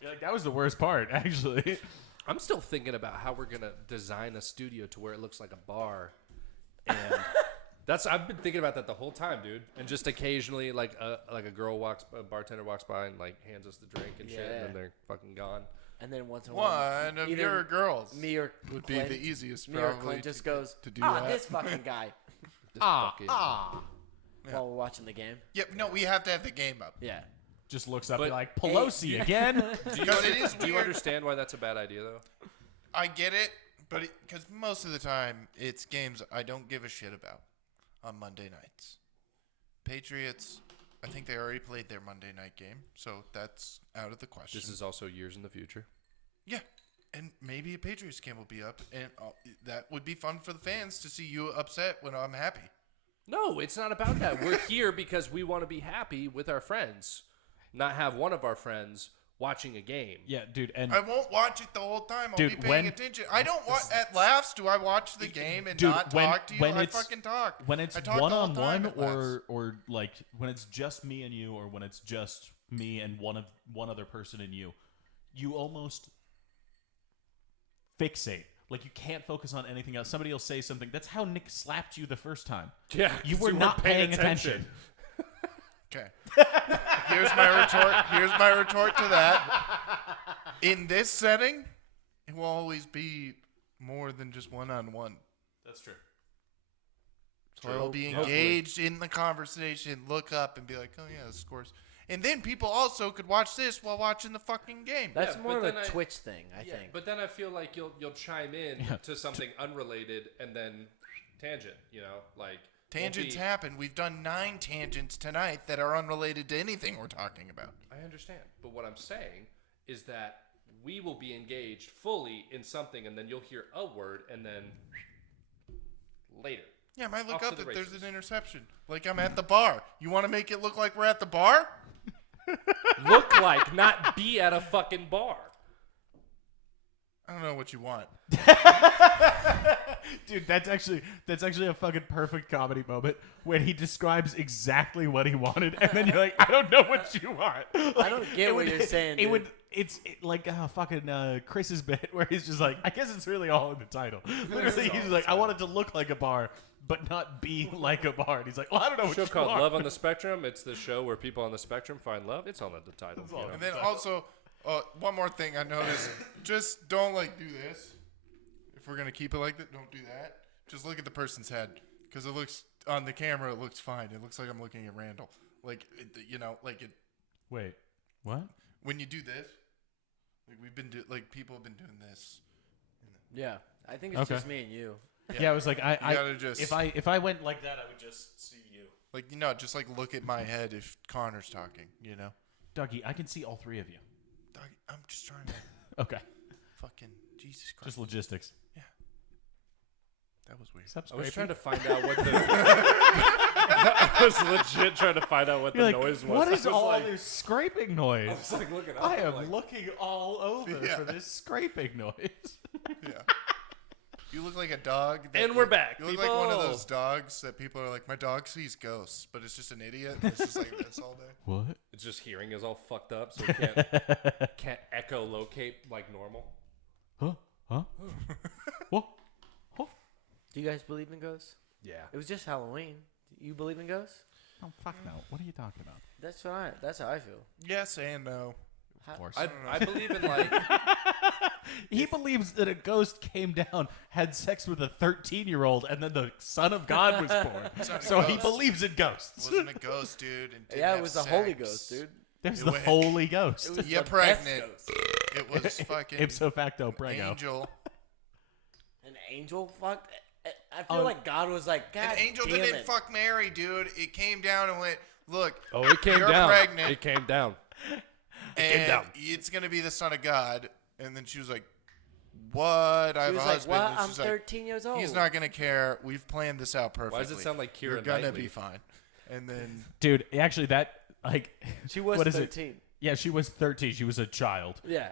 You're like, that was the worst part, actually. I'm still thinking about how we're gonna design a studio to where it looks like a bar, and I've been thinking about that the whole time, dude. And just occasionally, like a bartender walks by and like hands us the drink and shit, and Yeah. then they're fucking gone. And then once in a while, One of either your girls me or would be Clint, the easiest, me or probably. Clint just goes, to do "Ah, that." this fucking guy," Just fucking- while we're watching the game. Yep. No, we have to have the game up. Yeah. Just looks up But- and like, Pelosi again? Because it is Do you weird. understand why that's a bad idea, though? I get it, but because most of the time it's games I don't give a shit about on Monday nights. Patriots, I think they already played their Monday night game, so that's out of the question. This is also years in the future. Yeah, and maybe a Patriots game will be up, and that would be fun for the fans to see you upset when I'm happy. No, it's not about that. We're here because we want to be happy with our friends, not have one of our friends watching a game. Yeah, dude, and I won't watch it the whole time. I'll Dude, be paying when- attention. I don't watch at laughs. Do I watch the game and Dude, not when- talk to you? when I it's- fucking talk. when it's I talk the whole time one-on-one at laughs. or like when it's just me and you, or when it's just me and one other person and you almost fixate. Like you can't focus on anything else. Somebody will say something. That's how Nick slapped you the first time. Yeah, You 'cause were not paying attention. Okay. Here's my retort to that. In this setting, it will always be more than just one-on-one. That's true. So I will be Hopefully. engaged in the conversation, look up and be like, "Oh yeah, this scores." And then people also could watch this while watching the fucking game. That's Yeah, more but of a then Twitch thing, I Yeah, think. but then I feel like you'll chime in to something unrelated and then tangent. You know, like Tangents won't be- happen. We've done 9 tangents tonight that are unrelated to anything we're talking about. I understand, but what I'm saying is that we will be engaged fully in something, and then you'll hear a word, and then later. Yeah, I might look Off to up the if there's races. an interception. Like I'm at the bar. You want to make it look like we're at the bar? Look like, not be at a fucking bar. I don't know what you want. Dude, that's actually a fucking perfect comedy moment when he describes exactly what he wanted, and then you're like, I don't know what you want. I don't get what you're saying, dude. It's like fucking Chris's bit where he's just like, I guess it's really all in the title. Literally, he's like, I want it to look like a bar, but not be like a bar. And he's like, well, I don't know what Show you called want. Love on the Spectrum. It's the show where people on the spectrum find love. It's all in the title. You know? And then also, one more thing I noticed: just don't like do this. If we're gonna keep it like that, don't do that. Just look at the person's head, because it looks on the camera. It looks fine. It looks like I'm looking at Randall. Like like it. Wait, what? When you do this, like people have been doing this. Yeah, I think it's just me and you. Yeah, I was like, gotta just- if I went like that, I would just see you. Like just like look at my head if Connor's talking. Dougie, I can see all three of you. Dog, I'm just trying to Okay, fucking Jesus Christ. just logistics. That was weird. Stop I was scraping. trying to find out what the. I was legit trying to find out what You're the like, noise was. what I is was all like, this scraping noise? I was like looking up. I I'm am like, looking all over Yeah. for this scraping noise. Yeah. You look like a dog. And we're back, You look like one of people. those dogs that people are like, my dog sees ghosts, but it's just an idiot. It's just like this all day. What? It's just hearing is all fucked up, so it can't echolocate like normal. Huh? Huh? What? Do you guys believe in ghosts? Yeah. It was just Halloween. You believe in ghosts? Oh, fuck no. What are you talking about? That's how I feel. Yes and no. Of course. I believe in like. He believes that a ghost came down, had sex with a 13-year-old, and then the son of God was born. not a So he ghost. believes in It ghosts. wasn't a ghost, dude. And didn't Yeah, it have was the sex. Holy Ghost, dude. There's It the went- Holy Ghost. It was You're the pregnant. best ghost. It was fucking Ipso facto prego. angel. An angel fucked. I feel Oh. like God was like, God An angel damn didn't it. fuck Mary, dude. It came down and went, look, Oh, it came you're down. pregnant, It came down. and down. it's going to be the son of God. And then she was like, what? I She have was a like, husband. well, And I'm she's like, 13 years old. he's not going to care. We've planned this out perfectly. Why does it sound like Keira You're going to Knightley? be fine. And then Dude, actually, that, like... She was what is 13. it? Yeah, she was 13. She was a child. Yeah.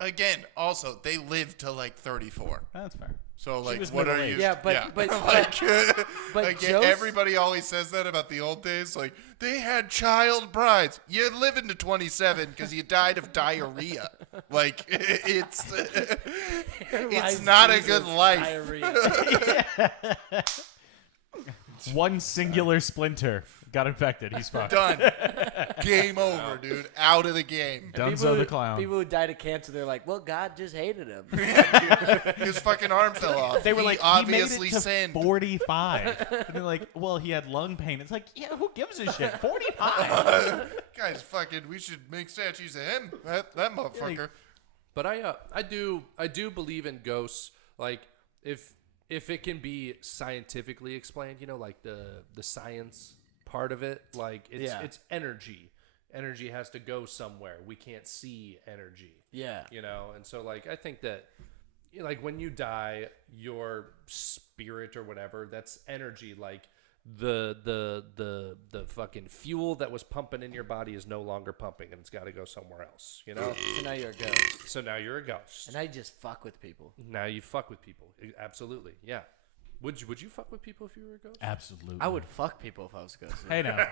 again, also, they lived to like 34. That's fair. So like, was what are middle-aged. you? Yeah, but like, but like, Joseph- everybody always says that about the old days. Like they had child brides. You live into 27 because you died of diarrhea. Like it's not a good life. Diarrhea. One singular splinter got infected. He's fucked. Done. Game over, dude. Out of the game. Dunzo the clown. People who died of cancer, they're like, well, God just hated him. His fucking arm fell off. They were He like, obviously he made it to sinned. 45. And they're like, well, he had lung pain. It's like, yeah, who gives a shit? 45. Guys, fucking, we should make statues of him. That motherfucker. But I do believe in ghosts. Like if it can be scientifically explained, like the science part of it, like it's energy. Energy has to go somewhere. We can't see energy. Yeah. And so like I think that like when you die, your spirit or whatever, that's energy. Like the fucking fuel that was pumping in your body is no longer pumping, and it's got to go somewhere else. So now you're a ghost. So now you're a ghost. And I just fuck with people. Now you fuck with people. Absolutely, yeah. Would you fuck with people if you were a ghost? Absolutely. I would fuck people if I was a ghost. Hey, now.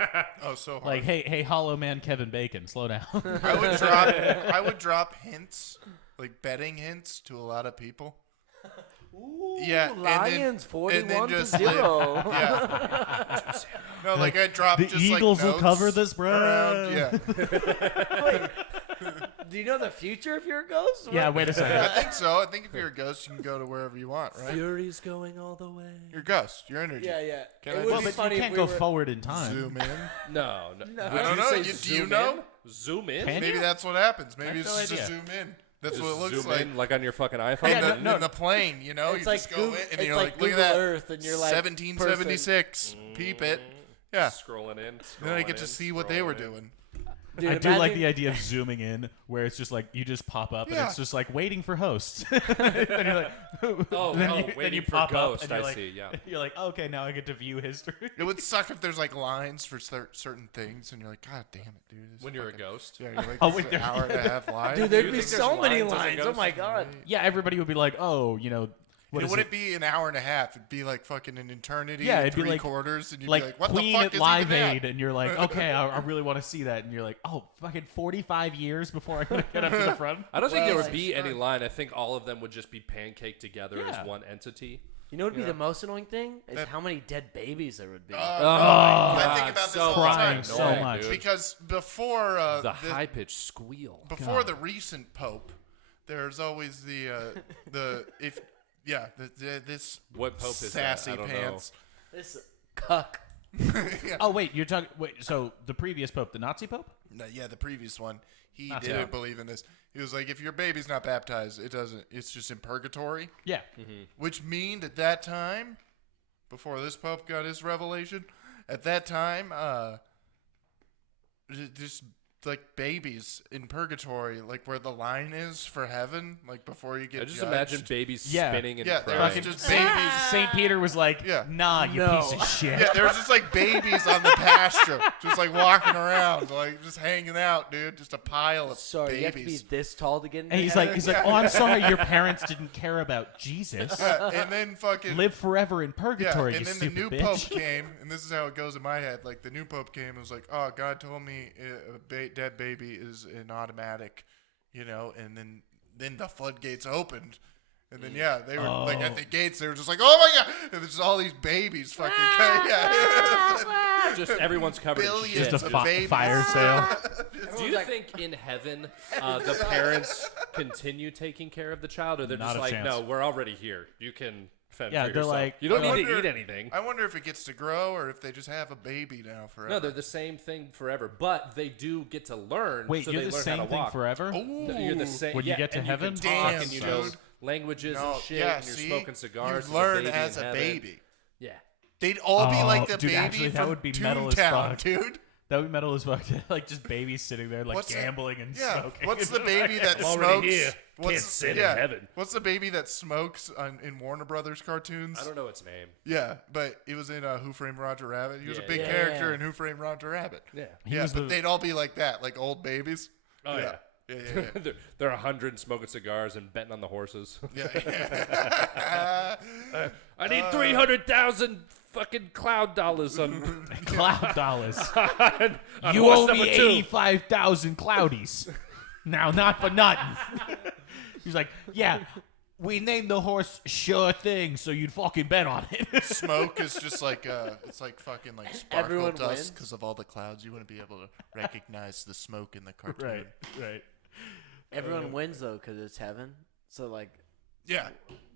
Oh, so hard. Like, hey, Hollow Man Kevin Bacon, slow down. I would drop hints, like betting hints, to a lot of people. Ooh, Yeah, Lions, and then 41 to just 0. Yeah. No, like I dropped The just Eagles like will notes cover the spread. around. Yeah, Wait, do you know the future if you're a ghost? Yeah, wait a I second. think so. I think if you're a ghost, you can go to wherever you want, right? Fury's going all the way. You're a ghost. You're energy. Yeah, yeah. Can I It would just- be But funny you if can't we go were, forward in time. Zoom in. No. No. Would I don't you know. say Do you zoom know? in? Zoom in? Can Maybe you? that's what happens. I Maybe have it's no just idea. a zoom in. That's Just what it looks zoom like. in, like on your fucking iPhone. And Yeah, the, no. and the plane, you know, It's you like just go Google- in, and it's you're like like, look at Google that. Earth, and you're like, 1776. Peep it. Yeah. Scrolling in. Then I get to see what they were doing. Dude, I do like imagine- the idea of zooming in, where it's just like you just pop up and Yeah. it's just like waiting for hosts. and you're like, then waiting you for pop ghost, up and you're I like, see, yeah. You're like, okay, now I get to view history. It would suck if there's like lines for certain things, and you're like, God damn it, dude. This When you're a fucking- ghost. Yeah, you're like, Oh, this wait, is an hour and a half line. Dude, there'd you be think there's so many lines as a lines. Oh ghost? my god. Yeah, everybody would be like, oh, what it is wouldn't be an hour and a half. It'd be like fucking an eternity. Yeah, and it'd be 3 like- quarters, and you'd like be like, "What Queen the fuck at is Live even that?" Aid, and you're like, okay, I really want to see that, and you're like, oh, fucking 45 years before I get up to the front. I don't think there Well, would be like- any line. I think all of them would just be pancaked together Yeah. as one entity. You know what would be Yeah. the most annoying thing? Is That- how many dead babies there would be. I think about this so all the time. Crying so much. dude. Because before The high-pitched squeal. before the recent pope, there's always this What pope is that? sassy I don't pants. This cuck. Yeah. Oh, wait, you're talking. Wait, so the previous pope, the Nazi pope? No, yeah, the previous one, he Not didn't so. believe in this. He was like, if your baby's not baptized, it doesn't. It's just in purgatory. Yeah. Which mean at that time, before this pope got his revelation, at that time, just like babies in purgatory, like where the line is for heaven, like before you get I just judged. imagine babies Yeah. spinning and Yeah, there crying. was just babies. St. Peter was like, Yeah. nah, you No. piece of shit. Yeah, there was just like babies on the pasture, just like walking around, like just hanging out, dude. Just a pile of Sorry, you have to be babies. this tall to get in. And he's like, oh, I'm sorry your parents didn't care about Jesus. Yeah, and then fucking Live forever in yeah, purgatory, and you then the stupid new bitch. pope came, and this is how it goes in my head. Like the new pope came and was like, "Oh, God told me a dead baby is an automatic, you know." And then the floodgates opened, and then yeah, they were like at the gates. They were just like, "Oh my God!" And there's all these babies fucking yeah, Just everyone's covered in billions shit. Just a of dude. babies. fire sale. Do you think in heaven the parents continue taking care of the child, or they're Not just a like, chance. no, we're already here. You can fend Yeah, for they're yourself. like, you don't I need to wonder- eat anything. I wonder if it gets to grow or if they just have a baby now forever. No, they're the same thing forever, but they do get to learn. Wait, so you're they the learn same how to thing walk. forever? Ooh. You're the same. When you yeah, get to and heaven? you can talk Damn, and you know dude. languages No, and shit, yeah, and you're see? smoking cigars. You learn as a baby as in a heaven. baby. Yeah. They'd all be Oh, like the dude, baby actually, that from would be metal as Toontown, fuck. dude. That would be metal as fuck. Like just babies sitting there, like What's that- gambling and Yeah. smoking. What's the baby that I'm already smokes? here. What's, Can't sit in yeah. heaven. What's the baby that smokes in Warner Brothers cartoons? I don't know its name. Yeah, but it was in Who Framed Roger Rabbit. He was a Yeah. big Yeah. character in Who Framed Roger Rabbit. Yeah. He yeah, was but the- they'd all be like that, like old babies. Oh yeah. Yeah. They're 100 smoking cigars and betting on the horses. Yeah. I need 300,000 fucking cloud dollars on. Cloud dollars. on You horse owe number me 2. 85,000 cloudies. Now, not for nothing. He's like, yeah, we named the horse Sure Thing, so you'd fucking bet on it. Smoke is just like it's like fucking like sparkle Everyone dust wins. because of all the clouds. You wouldn't be able to recognize the smoke in the cartoon. right. Everyone wins though because it's heaven. So like, Yeah.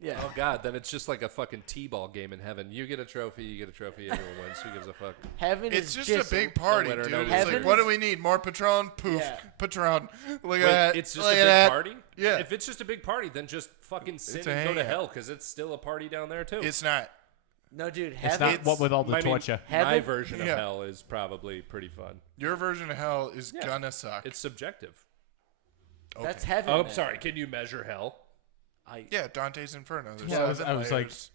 yeah. Oh god, then it's just like a fucking t-ball game in heaven. You get a trophy, you get a trophy, everyone wins. Who gives a fuck? Heaven It's is just a big party, winner, dude. no It's loser. like, Heaven what do is- we need? More Patron? Poof. Yeah. Patron. Look at Wait, that. it's just Look a at big that. party? Yeah. If it's just a big party, then just fucking sin It's a and go to hangout. hell because it's still a party down there too. It's not. No, dude. It's Heaven. not what with all the I mean, torture. my Heaven- version of Yeah. hell is probably pretty fun. Your version of hell is Yeah. gonna suck. It's subjective. Okay. That's heaven. Oh, I'm then. sorry. Can you measure hell? Yeah, Dante's Inferno. There's Yeah, I was 7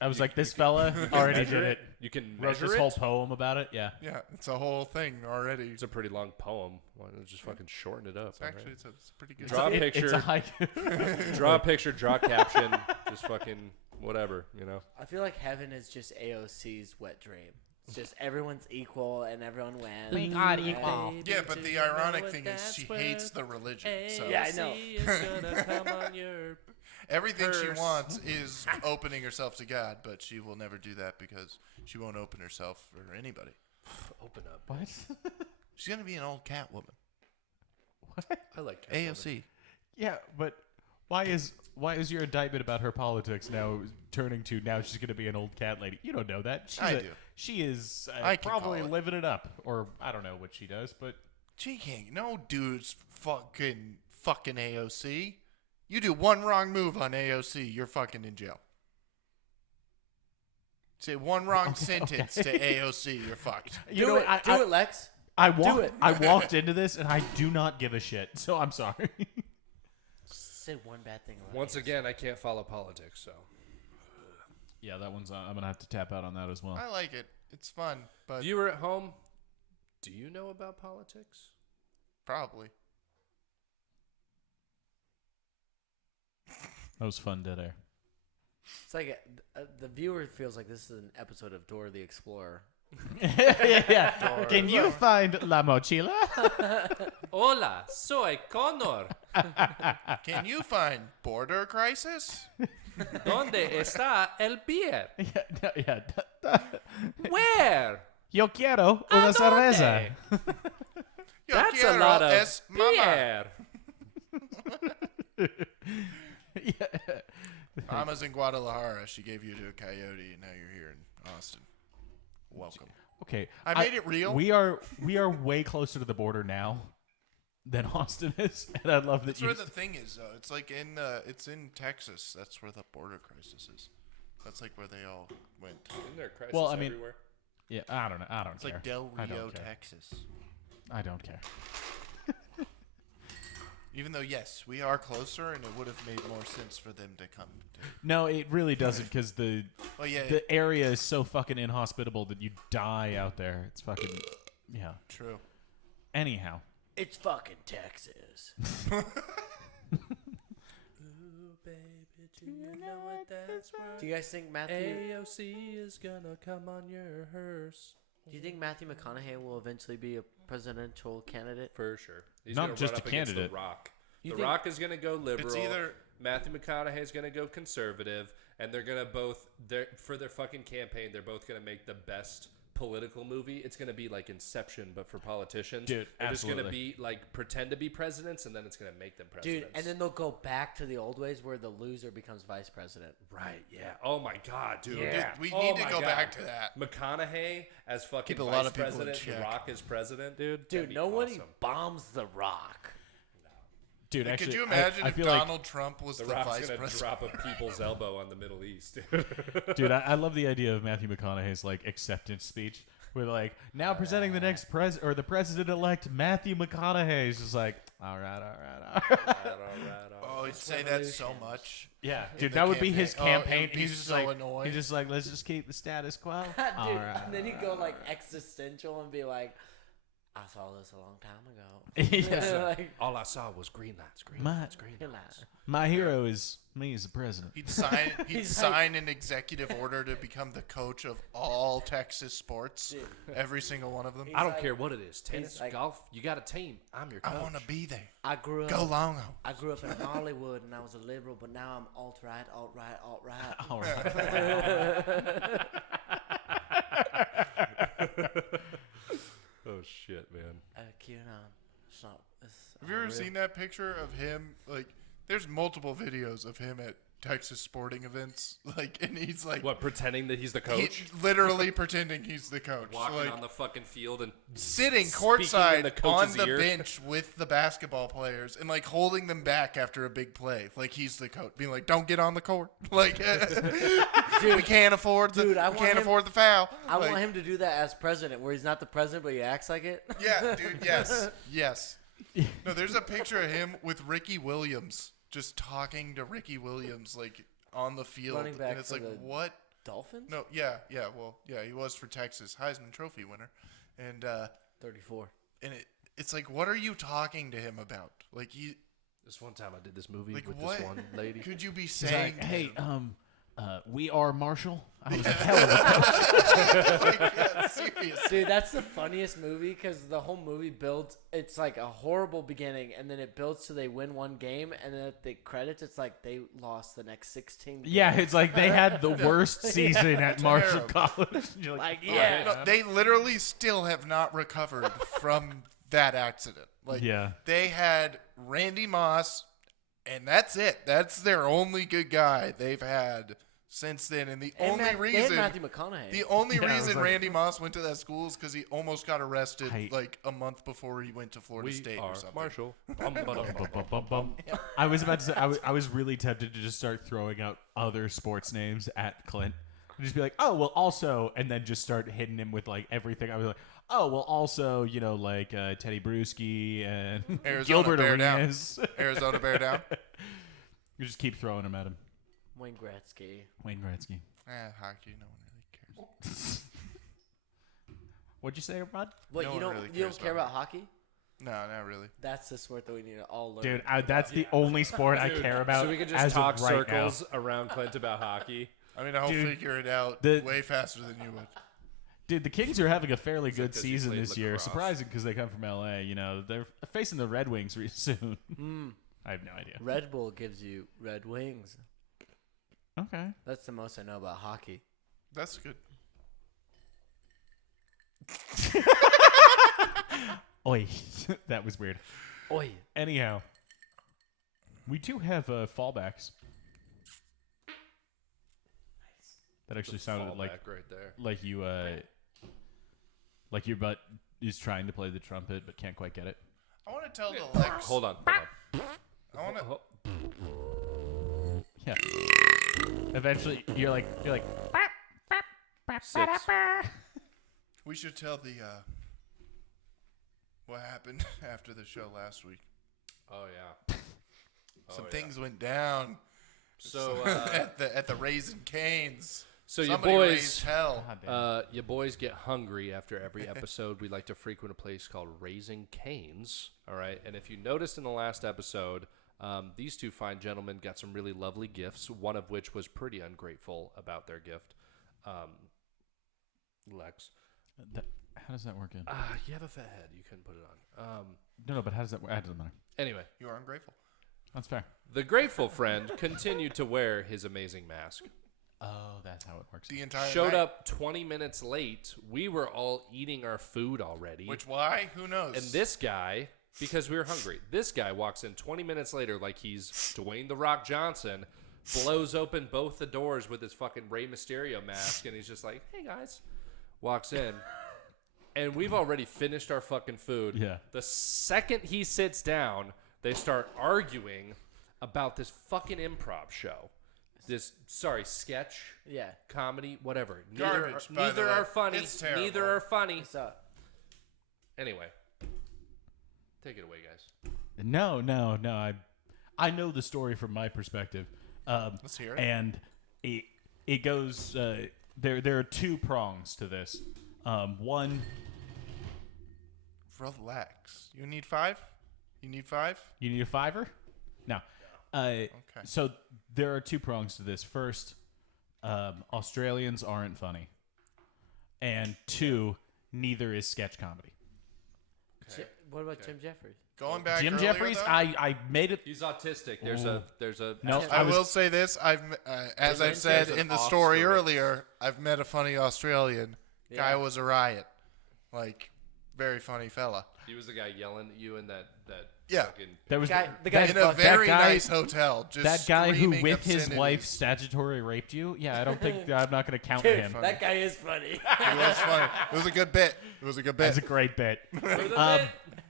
layers. like, this fella already Measure did it? it. You can Wrote measure this it? whole poem about it. Yeah. Yeah, it's a whole thing already. It's a pretty long poem. Why don't you just fucking shorten it up? It's actually it's a pretty good. Draw a It's picture. a hike. Draw a picture, draw a caption, just fucking whatever, you know? I feel like heaven is just AOC's wet dream. It's just everyone's equal and everyone wins. We are equal. Yeah, but the ironic thing is she hates the religion. So Yeah, I know. everything she purse. wants is opening herself to God, but she will never do that because she won't open herself for anybody. Open up. What? She's gonna be an old cat woman. I like Catwoman. AOC. Yeah, but why is your indictment about her politics now turning to now she's going to be an old cat lady? You don't know that. I do. She is I can probably call it. living it up, or I don't know what she does, but She can't. No dude's fucking AOC. You do one wrong move on AOC, you're fucking in jail. Say one wrong sentence to AOC, you're fucked. you know Do what? it. Do it, Lex. I it. I walked into this and I do not give a shit. So I'm sorry. Say one bad thing. About Once AOC. again, I can't follow politics, so. Yeah, that one's. I'm gonna have to tap out on that as well. I like it. It's fun, but Viewer at home, do you know about politics? probably. That was fun, dead air. It's like the viewer feels like this is an episode of Dora the Explorer. yeah. Can you find La Mochila? Hola, soy Connor. Can you find Border Crisis? ¿Dónde está el beer? yeah. Where? Yo quiero una cerveza. Yo That's a quiero lot of es mama. beer. Yeah. Mama's in Guadalajara. She gave you to a coyote, and now you're here in Austin. Welcome. Okay. I made it real. We are way closer to the border now than Austin is, and I love that That's you. where the thing is, though. It's like it's in Texas. That's where the border crisis is. That's like where they all went. Isn't there a crisis Well, I mean, everywhere? Yeah, I don't know. I don't It's care. like Del I don't Rio, care. Texas. I don't care. Even though, yes, we are closer, and it would have made more sense for them to come. No, it really doesn't, because the Oh yeah, the area is so fucking inhospitable that you die out there. It's fucking yeah. true. Anyhow, It's fucking Texas. Do you guys think Matthew? AOC is gonna come on your hearse. Do you think Matthew McConaughey will eventually be a presidential candidate? For sure. He's Not gonna just run a up against candidate. The Rock. You The think- Rock is gonna go liberal. It's either Matthew McConaughey is gonna go conservative, and they're gonna both for their fucking campaign. They're both gonna make the best political movie. It's gonna be like Inception, but for politicians. Dude, they're just gonna absolutely. be like pretend to be presidents, and then it's gonna make them Dude, presidents. and then they'll go back to the old ways where the loser becomes vice president. right, yeah. Oh my god, dude. Yeah. we Oh need to my go God. back to that. McConaughey as fucking Keep a vice lot of people in president, The check. Rock as president, dude. Dude, That'd be nobody awesome. bombs The Rock. dude, actually, Could you imagine I if feel Donald Trump was The the Rock's vice gonna president? drop a people's elbow on the Middle East, dude. like, dude, I love the idea of Matthew McConaughey's like acceptance speech. With like now presenting the next the president-elect Matthew McConaughey. He's just like, all right. Oh, he'd say that so much. Yeah, In dude, the that would be his campaign. Oh, it campaign. would be he's just so like, annoying. he's just like, let's just keep the status quo. Dude, All right. and then he'd go like existential and be like, I saw this a long time ago. Yeah. Like, All I saw was green lights, green My- lights, green relax. lights. My hero is me as the president. He'd sign. He'd He's sign an executive order to become the coach of all Texas sports. Dude. Every single one of them. I don't like- care what it is. Tennis, like- golf. You got a team. I'm your coach. I want to be there. I grew up. Go Longo. I grew up in Hollywood and I was a liberal, but now I'm alt-right. All right. Oh shit, man. QAnon. It's not. It's Have you ever unreal. seen that picture of him? Like, there's multiple videos of him at Texas sporting events. Like, and he's like, What? Pretending that he's the coach, literally pretending he's the coach. walking like, on the fucking field and sitting speaking in the courtside coach's on the ear. bench with the basketball players and like holding them back after a big play. Like he's the coach, being like, "Don't get on the court." Like, we can't afford the Dude, I we want can't him- afford the foul. I Like, want him to do that as president, where he's not the president, but he acts like it. Yeah, dude. Yes. No, there's a picture of him with Ricky Williams just talking to Ricky Williams like on the field, Running back and it's for like, the- what? Dolphins? No, well, he was for Texas, Heisman Trophy winner, and 34. it's like, what are you talking to him about? Like this one time I did this movie like with what this one lady. could you be He's saying? like, to hey, him? we are Marshall. I was a hell of a Like, yeah, seriously. Dude, that's the funniest movie because the whole movie builds. It's like a horrible beginning, and then it builds to they win one game, and then at the credits, it's like they lost the next 16. Yeah, it's like they had the worst season at Marshall Terrible. College. You're Like, all yeah. No, they literally still have not recovered from that accident. Like, Yeah. they had Randy Moss, and that's it. That's their only good guy they've had since then. And the only They had reason, Matthew McConaughey. the only Yeah, I was reason like- Randy Moss went to that school is because he almost got arrested I- like a month before he went to Florida We State are or something. Marshall. Bum, ba, dum, bum, Bum, bum. bum, bum. I was about to say, I was really tempted to just start throwing out other sports names at Clint. And just be like, oh, well, also, and then just start hitting him with like everything. I was like, oh, well, also, like Teddy Bruschi and Arizona Gilbert Bear Down. Arenas. Arizona Bear Down. You just keep throwing them at him. Wayne Gretzky. Wayne Gretzky. Hockey, no one really cares. What'd you say, Rod? What, No you one don't really you cares don't care about about hockey? No, not really. That's the sport that we need to all learn. Dude, that's the only sport I care about. So we can as just of talk right circles now. around Clint about hockey. I mean, I'll Dude, figure it out the- way faster than you would. Dude, the Kings are having a fairly good 'cause you season played this year. lacrosse. Surprising because they come from LA. You know, they're facing the Red Wings soon. I have no idea. Red Bull gives you red wings. Okay. That's the most I know about hockey. That's good. Oi, that was weird. Oi. Anyhow, we do have fallbacks. That actually sounded like right there. like you like your butt is trying to play the trumpet but can't quite get it. I want to tell the Lex. Hold on. I want to. Yeah. Eventually, you're like. Six. We should tell the what happened after the show last week. Oh yeah. Some yeah. things went down. So at the Raisin Canes. so you Somebody boys. raised hell. God damn. You boys get hungry after every episode. We like to frequent a place called Raising Canes. All right. And if you noticed in the last episode, these two fine gentlemen got some really lovely gifts, one of which was pretty ungrateful about their gift. Lex. How does that work in? You have a fat head. You couldn't put it on. No, but how does that work? That doesn't matter. Anyway, You are ungrateful. That's fair. the grateful friend continued to wear his amazing mask. Oh, that's how it works. The entire Showed night. up 20 minutes late. We were all eating our food already. Which why? Who knows? And this guy, because we were hungry, this guy walks in 20 minutes later like he's Dwayne The Rock Johnson, blows open both the doors with his fucking Rey Mysterio mask, and he's just like, hey guys. Walks in. And we've already finished our fucking food. Yeah. The second he sits down, they start arguing about this fucking improv show. Sketch, Yeah. comedy, whatever. Garbage, by the Neither way. are funny. It's terrible. Neither are funny. So, Anyway, take it away, guys. No. I know the story from my perspective. Let's hear it. And it goes. There are two prongs to this. One, Relax. You need 5? You need 5? you need a $5? No. So there are two prongs to this. First, Australians aren't funny, and two, neither is sketch comedy. what about Jim Jeffries? Going back Jim earlier, Jeffries, though, I made it. He's autistic. There's a No, I was- will say this. As I've said there's an in the off story story. earlier, I've met a funny Australian. Guy Yeah. was a riot. Like, very funny fella. He was the guy yelling at you in that Yeah. fucking There was The guy In a fucked- very guy- nice hotel. Just that guy who, screaming with his obscenities. wife, statutory raped you. Yeah, I don't think I'm not going to count Dude, him. that guy is funny. It was funny. It was a good bit. It was a good bit. That's a great bit.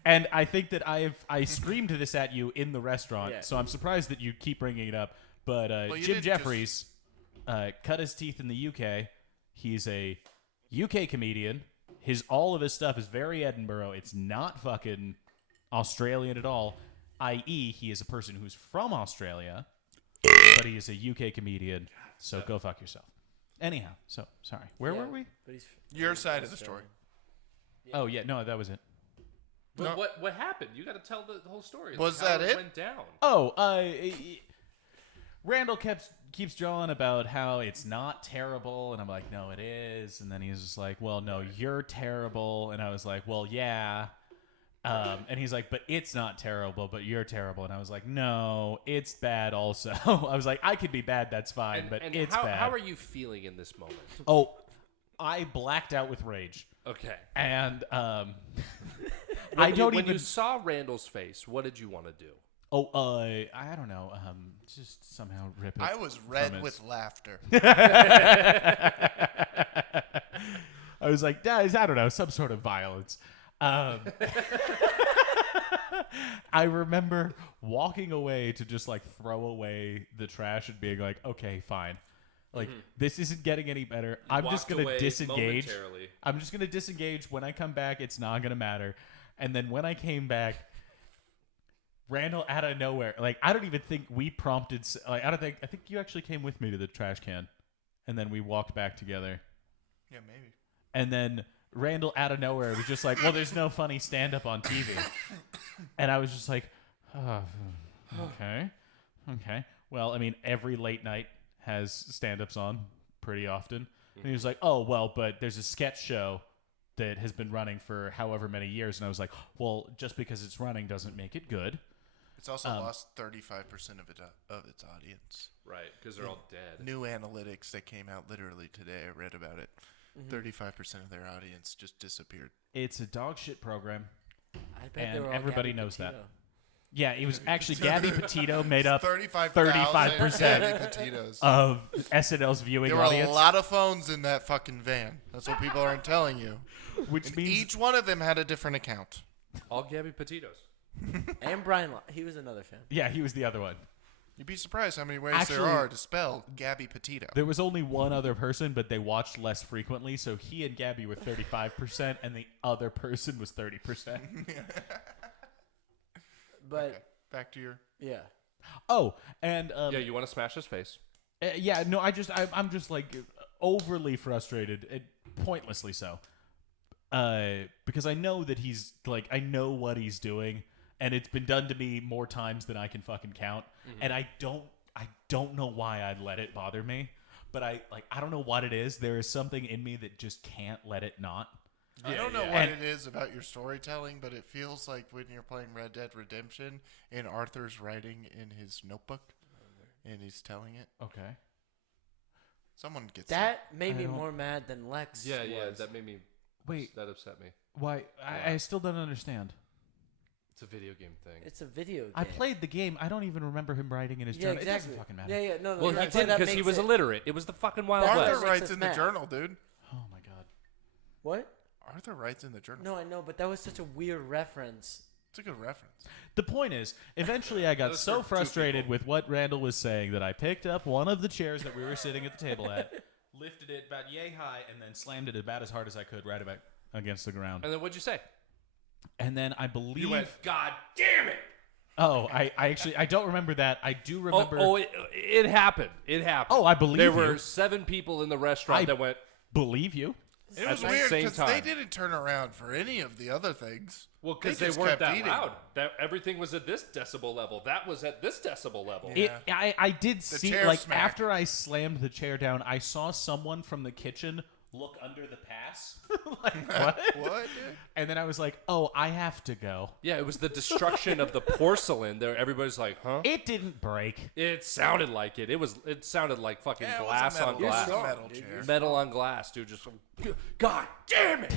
And I think that I screamed this at you in the restaurant, Yeah. so I'm surprised that you keep bringing it up. But you Jim did Jeffries cut his teeth in the UK. He's a UK comedian. All of his stuff is very Edinburgh. It's not fucking Australian at all. I.e., he is a person who's from Australia, but he is a UK comedian. So go fuck yourself. Anyhow, so sorry. Where Yeah. were we? But he's Your side of the story. Oh yeah, no, that was it. But No. what happened? You got to tell the whole story. Was How that it? Went down. Oh, Randall keeps drawing about how it's not terrible, and I'm like, no, it is. And then he's just like, well, no, you're terrible. And I was like, well, yeah. And he's like, but it's not terrible, but you're terrible. And I was like, no, it's bad also. I was like, I could be bad, that's fine, but And it's how, bad. how are you feeling in this moment? Oh, I blacked out with rage. Okay. And I When don't when even. you saw Randall's face, what did you want to do? Oh, I don't know. Just somehow rip it. I was red his- with laughter. I was like, guys, I don't know, some sort of violence. I remember walking away to just like throw away the trash and being like, okay, fine. Like, this isn't getting any better. I'm just Walked going to away disengage. momentarily. I'm just going to disengage. When I come back, it's not going to matter. And then when I came back, Randall out of nowhere, like, I don't even think we prompted, like, I think you actually came with me to the trash can. And then we walked back together. Yeah, maybe. And then Randall out of nowhere was just like, well, there's no funny stand-up on TV. And I was just like, oh, okay. Well, I mean, every late night has stand-ups on pretty often. And he was like, oh, well, but there's a sketch show that has been running for however many years. And I was like, well, just because it's running doesn't make it good. It's also lost 35% of its audience. Right, because they're all dead. New analytics that came out literally today. I read about it. 35% of their audience just disappeared. It's a dog shit program. I bet And they were all everybody Gabby knows that. Petito. Yeah, it was actually Gabby Petito made up 35% Gabby Petitos. of SNL's viewing There were audience. a lot of phones in that fucking van. That's what people aren't telling you. Which And means each one of them had a different account. All Gabby Petitos. And Brian, he was another fan. yeah, he was the other one. You'd be surprised how many ways Actually- there are to spell Gabby Petito. There was only one other person, but they watched less frequently. So he and Gabby were 35%, and the other person was 30%. But Okay, back to your... yeah, Oh, and Yeah, you want to smash his face? yeah, no, I'm just like overly frustrated, pointlessly so. Because I know that he's like, I know what he's doing, and it's been done to me more times than I can fucking count, and I don't know why I'd let it bother me, but I don't know what it is. There is something in me that just can't let it not. I don't know yeah. what And- it is about your storytelling, but it feels like when you're playing Red Dead Redemption and Arthur's writing in his notebook and he's telling it. Okay. Someone gets that made I me don't- more mad than Lex. Yeah, was. that made me. Wait. That upset me. Why? I still don't understand. It's a video game thing. It's a video game. I played the game. I don't even remember him writing in his Yeah, journal. exactly. It doesn't fucking matter. Yeah, no. Well, he that's why did that because he makes was it- illiterate. It was the fucking Wild Arthur West. makes writes us in the mad. journal, dude. Oh my god. What? Arthur writes in the journal. No, I know, but that was such a weird reference. It's a good reference. The point is, eventually I got Those so are two frustrated people. with what Randall was saying that I picked up one of the chairs that we were sitting at the table at, lifted it about yay high, and then slammed it about as hard as I could right about against the ground. And then what'd you say? And then I believe... You went, God damn it! Oh, I actually... I don't remember that. I do remember... It happened. It happened. Oh, I believe there you. were 7 people in the restaurant I- that went. Believe you. It At was the weird same because they time. didn't turn around for any of the other things. Well, because they just weren't kept that eating. loud. That everything was at this decibel level. That was at this decibel level. Yeah. I did see, chair like, smack. after I slammed the chair down, I saw someone from the kitchen look under the pass. Like, what? What? And then I was like, oh, I have to go. Yeah, it was the destruction of the porcelain. There, everybody's like, huh? It didn't break. It sounded like it. It sounded like fucking Yeah, it was a glass on metal- glass. it was a metal chair. Metal on glass, dude. Just, God damn it!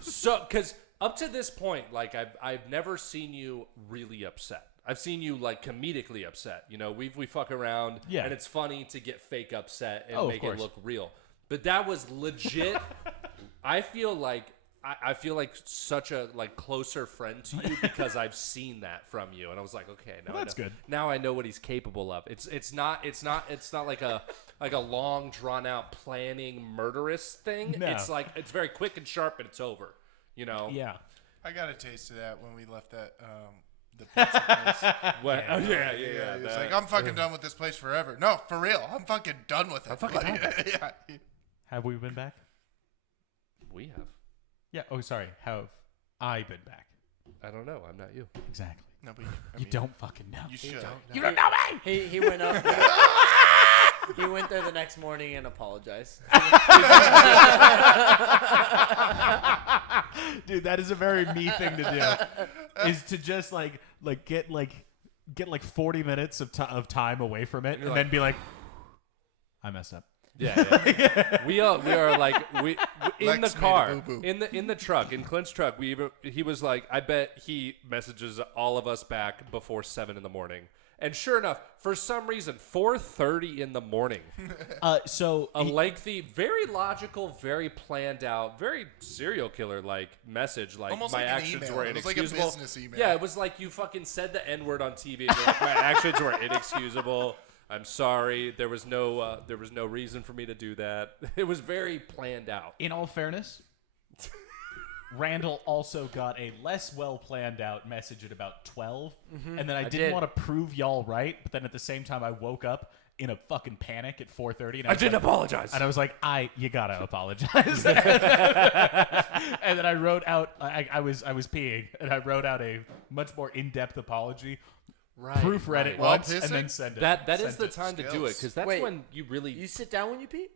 So, because up to this point, like I've never seen you really upset. I've seen you like comedically upset. You know, we fuck around, Yeah. and it's funny to get fake upset and Oh, of make it course. look real. But that was legit. I feel like such a like closer friend to you because I've seen that from you, and I was like, okay, now Well, that's I know, good. Now I know what he's capable of. It's not like a long drawn out planning murderous thing. No. It's like it's very quick and sharp, and it's over. You know. Yeah. I got a taste of that when we left that the pizza place. What? Oh, yeah. He was that- like, I'm fucking done with this place forever. No, for real. I'm fucking done with it. I'm fucking done. Yeah. Have we been back? We have. Yeah. Oh, sorry. Have I been back? I don't know. I'm not you. Exactly. No, but You don't fucking know. You should. You don't know me! He went up. He went there the next morning and apologized. Dude, that is a very me thing to do. Is to just get 40 minutes of time away from it, and then be like, I messed up. Yeah. we are like we in Lex the made a car boo-boo. in the truck in Clint's truck. He was like, I bet he messages all of us back before 7 a.m. And sure enough, for some reason, 4:30 in the morning, So a lengthy, very logical, very planned out, very serial killer like message. Like Almost my like an actions email. were It was like a inexcusable. business email. Yeah, it was like you fucking said the N-word on TV. And you're like, my actions were inexcusable. I'm sorry. There was no reason for me to do that. It was very planned out. in all fairness, Randall also got a less well planned out message at about 12, and then I didn't did. want to prove y'all right, but then at the same time I woke up in a fucking panic at 4:30. And I didn't apologize. And I was like, you gotta apologize. And then I wrote out, I was peeing, and I wrote out a much more in-depth apology. Proofread it While once and pissing? then send it. That is Sent the it. time to do it, because that's Wait, when you really. You sit down when you pee?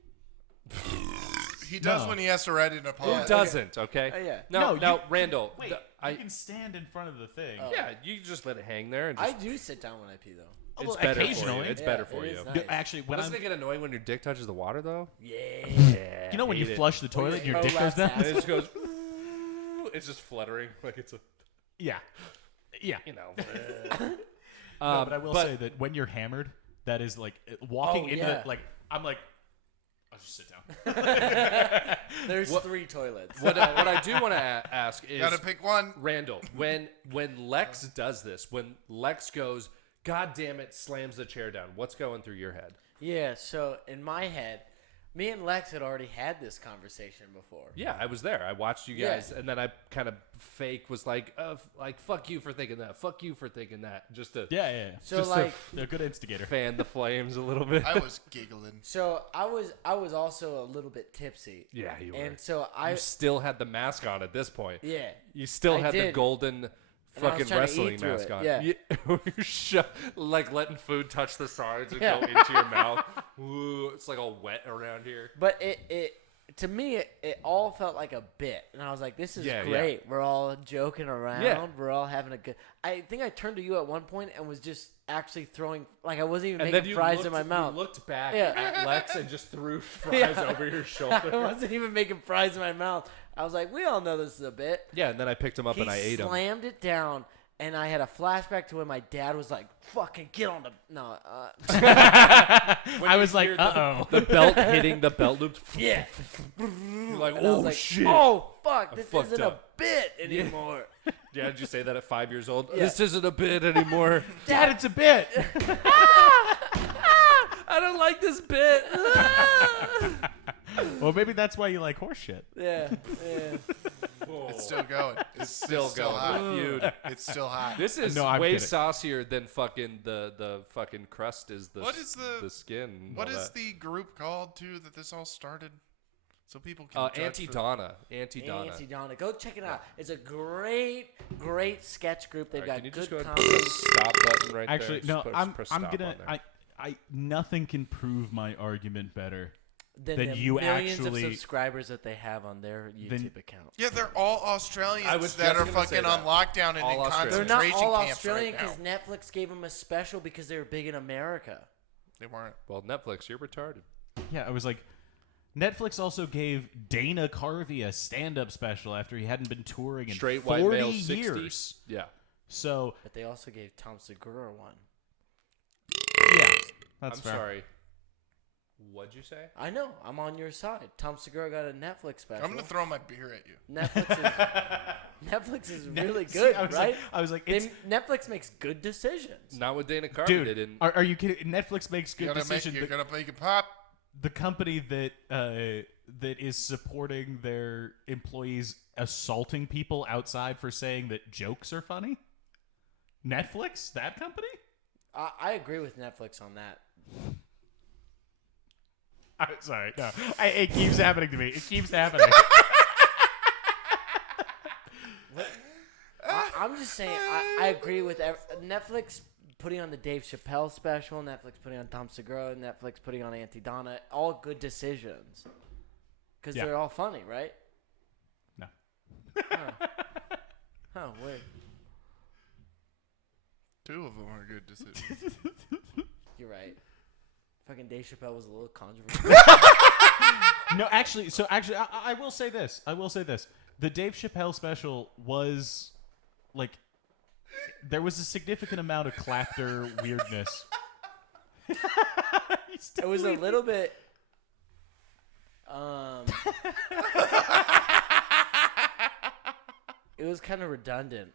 He does No. when he has to write an apology. Who doesn't? Okay. Yeah. No, No, you- Randall. Wait, you can stand in front of the thing. Yeah, you just let it hang there, and I just, do sit down when I pee, though. it's well, better for you. occasionally. It's Yeah, better for it you. is nice. No, actually, when Doesn't I'm, it get annoying when your dick touches the water, though? Yeah. you know when you hate it. flush the toilet, and your dick goes prolapse down. And it just goes. It's just fluttering like it's a. Yeah. You know. No, but I will say that when you're hammered, that is like walking Oh, into yeah. the, like I'm like, I'll just sit down. There's 3 toilets. What I do want to ask is, Gotta pick one. Randall, when Lex does this, when Lex goes, God damn it, slams the chair down, what's going through your head? Yeah, so in my head, me and Lex had already had this conversation before. Yeah, I was there. I watched you guys, and then I kind of fake was like fuck you for thinking that, fuck you for thinking that, just to Yeah. So just like, They're a good instigator. fan the flames a little bit. I was giggling. so I was also a little bit tipsy. Yeah, you were. And so You still had the mask on at this point. yeah. You still I had the did. golden And I was fucking trying to wrestling eat through mask it, on. yeah. You're like letting food touch the sides and Yeah. go into your mouth. Ooh, it's like all wet around here. But it to me it all felt like a bit, and I was like, this is Yeah, great. We're all joking around. Yeah. We're all having a good. I think I turned to you at one point and was just actually throwing, like, I wasn't even And then making you fries looked, in my you mouth. looked back Yeah. at Lex and just threw fries Yeah. over your I shoulder. wasn't even making fries in my mouth. I was like, we all know this is a bit. Yeah, and then I picked him up He and I ate him. slammed it down, and I had a flashback to when my dad was like, "Fucking get on the no." I was like, uh-oh. The belt hitting the belt loop. Yeah. You're like, And I was oh like, shit. Oh fuck! This fucked isn't up. a bit anymore. Yeah, did you say that at 5 years old? Yeah. This isn't a bit anymore. Dad, it's a bit. I don't like this bit. Well, maybe that's why you like horse shit. Yeah. It's still going. It's Still going. hot. The feud. It's still hot. This is No, I'm way kidding. saucier than fucking the fucking crust is the What is the- skin. and What all is that. the group called too that this all started? So people can judge Auntie for- Donna? Auntie Donna. Auntie Donna. Go check it out. It's a great sketch group. They've Alright, can you got just good go ahead and comedy. put the stop button right Actually, there? no, Just I'm press gonna stop on there. I nothing can prove my argument better Than Then the you millions actually- of subscribers that they have on their YouTube account. Yeah, they're all Australians I was that just are gonna say fucking on that. lockdown and All in Australians. They're concentration not all camps Australian right now. because Netflix gave them a special because they were big in America. They weren't. Well, Netflix, you're retarded. Yeah, I was like, Netflix also gave Dana Carvey a stand-up special after he hadn't been touring in Straight 40 white male, years. 60s. Yeah. So But they also gave Tom Segura one. yeah, that's I'm fair. sorry. What'd you say? I know. I'm on your side. Tom Segura got a Netflix special. I'm gonna throw my beer at you. Netflix is Net- really See, good, I was right? Like, I was like, it's, Netflix makes good decisions. Not with Dana Carvey. dude, They didn't. are you kidding? Netflix makes good You're decisions. gonna make it pop. The company that that is supporting their employees assaulting people outside for saying that jokes are funny. Netflix, that company. I agree with Netflix on that. I'm sorry, no, it keeps happening to me. It keeps happening. I'm just saying, I agree with Netflix putting on the Dave Chappelle special, Netflix putting on Tom Segura, Netflix putting on Auntie Donna. All good decisions. Because Yeah. they're all funny, right? No. Oh, weird. Two of them are good decisions. You're right. Fucking Dave Chappelle was a little controversial. No, actually, I will say this. The Dave Chappelle special was like there was a significant amount of clapter weirdness. It was a little bit. It was kind of redundant.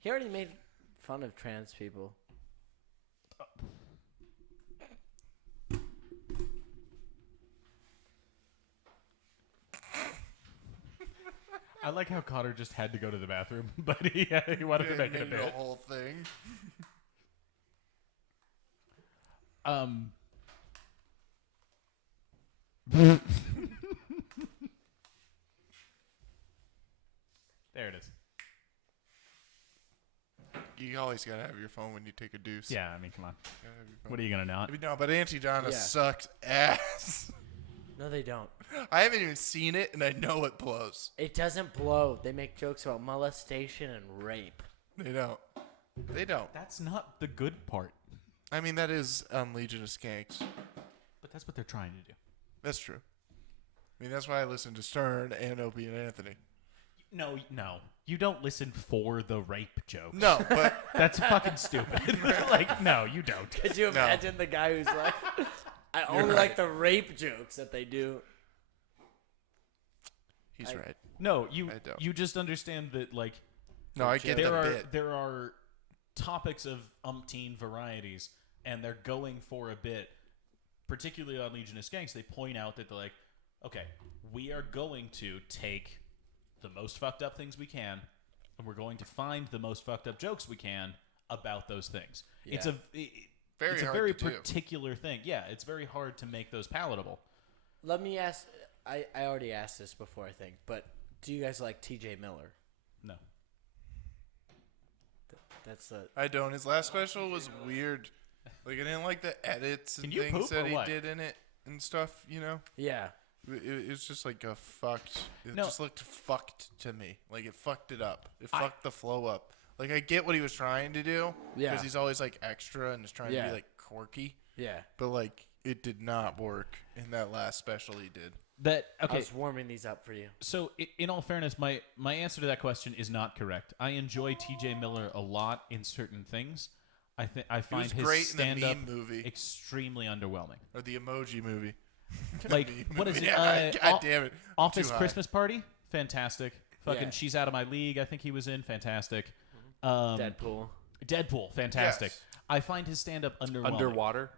He already made fun of trans people. I like how Cotter just had to go to the bathroom, but he wanted to make it a Made bit. whole thing. There it is. You always gotta have your phone when you take a deuce. Yeah, I mean, come on. Gotta have your phone. What are you gonna not? No, but Auntie Donna Yeah. sucks ass. No, they don't. I haven't even seen it, and I know it blows. It doesn't blow. They make jokes about molestation and rape. They don't. They don't. That's not the good part. I mean, that is Legion of Skanks. But that's what they're trying to do. That's true. I mean, that's why I listen to Stern and Opie and Anthony. No. You don't listen for the rape joke. No, but That's fucking stupid. Like, no, you don't. Could you imagine the guy who's like, I only like the rape jokes that they do. he's right. No, I don't. you just understand that, like, No, I get the bit. there are topics of umpteen varieties, and they're going for a bit. Particularly on Legion of Skanks, they point out that they're like, okay, we are going to take the most fucked up things we can, and we're going to find the most fucked up jokes we can about those things. Yeah. It's a Very it's a hard very to do. particular thing. Yeah, it's very hard to make those palatable. Let me ask. I already asked this before, I think, but do you guys like T.J. Miller? No. That's the. I don't. His last special was weird. Like, I didn't like the edits and Can you things poop that or he what? did in it and stuff, you know? Yeah. It's just like a fucked. It No. just looked fucked to me. Like, it fucked it up. It fucked the flow up. Like, I get what he was trying to do. Yeah. Because he's always, like, extra and is trying to Yeah. be, like, quirky. Yeah. But, like, it did not work in that last special he did. That I okay. was warming these up for you. So, in all fairness, my answer to that question is not correct. I enjoy T.J. Miller a lot in certain things. I find was his great in the stand-up meme movie. extremely underwhelming. Or the Emoji movie. Like, Meme what is movie. it? Yeah, God damn it. I'm Office too high. Christmas Party, fantastic. Fucking, Yeah. She's Out of My League. I think he was in, fantastic. Deadpool, fantastic. Yes. I find his stand-up underwhelming. Underwater.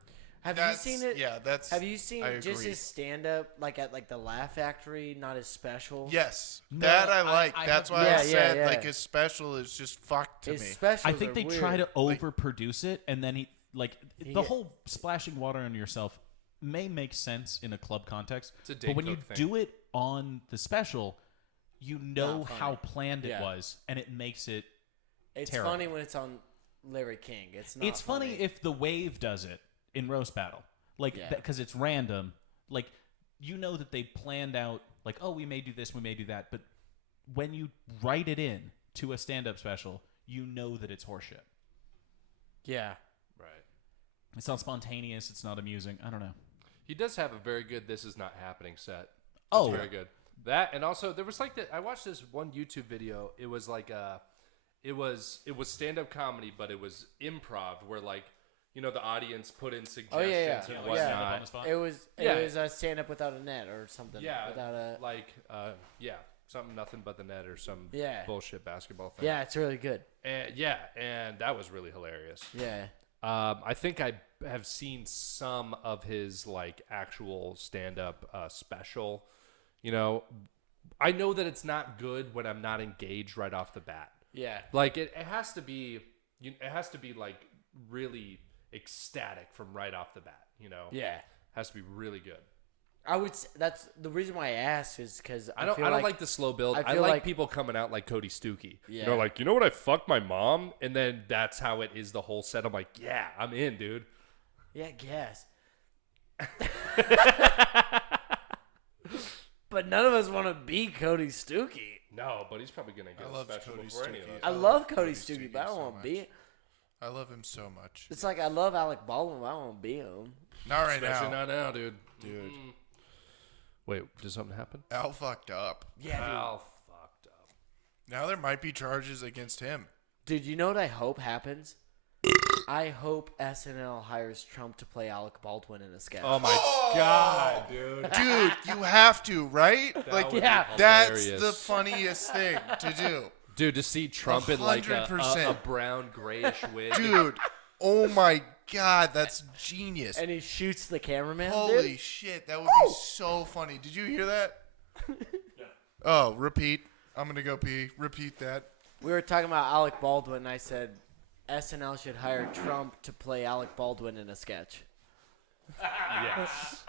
Have That's, you seen it? Yeah, that's. Have you seen I just agree. his stand up like at like the Laugh Factory, not his special? Yes, No, that I like. I That's have- why Yeah, I said yeah. like his special is just fucked to His me. specials I think are they weird. try to overproduce it, and then he the get- whole splashing water on yourself may make sense in a club context, It's a but when Dane you Cook thing. do it on the special, you know Not funny. how planned it Yeah. was, and it makes it. It's terrible. funny when it's on Larry King. It's not. It's funny if the Wave does it in roast battle, like Yeah. because it's random. Like you know that they planned out, like we may do this, we may do that, but when you write it in to a stand-up special, you know that it's horseshit. Yeah. Right. It's not spontaneous. It's not amusing. I don't know. He does have a very good "This Is Not Happening" set. Oh. It's very good. That, and also there was like I watched this one YouTube video. It was like it was stand-up comedy, but it was improv, where like the audience put in suggestions Oh yeah, yeah. and like stand up on whatnot. the spot. It was Yeah. a stand up without a net or something. Yeah, Without a. like something nothing but the net or some Yeah. bullshit basketball thing. Yeah, it's really good. and that was really hilarious. Yeah. I think I have seen some of his like actual stand-up special. I know that it's not good when I'm not engaged right off the bat. Yeah. Like it has to be, it has to be like really ecstatic from right off the bat. Yeah. Has to be really good. I would. That's the reason why I asked is because I don't like the slow build. I feel like like- people coming out like Cody Stookie. Yeah. Like, what, I fucked my mom? And then that's how it is the whole set. I'm like, yeah, I'm in, dude. Yeah, guess. But none of us want to be Cody Stookie. No, but he's probably going to get I a love special Cody before any of Stookie. us. I love Cody Stookie, but I don't so want to much. be. I love him so much. It's like I love Alec Baldwin, but I don't want to be him. Not right Especially now, not now, dude. dude. Wait, did something happen? Al fucked up. Yeah, Al fucked up. Now there might be charges against him. dude. You know what I hope happens? I hope SNL hires Trump to play Alec Baldwin in a sketch. Oh my god, dude. Dude, you have to, right? That would be yeah. That's hilarious. the funniest thing to do. Dude, to see Trump in like a 100%. brown grayish wig. Dude, oh my god, that's genius. And he shoots the cameraman. Holy dude. shit, that would be so funny. Did you hear that? Oh, repeat. I'm going to go pee. Repeat that. We were talking about Alec Baldwin, and I said SNL should hire Trump to play Alec Baldwin in a sketch. Yes.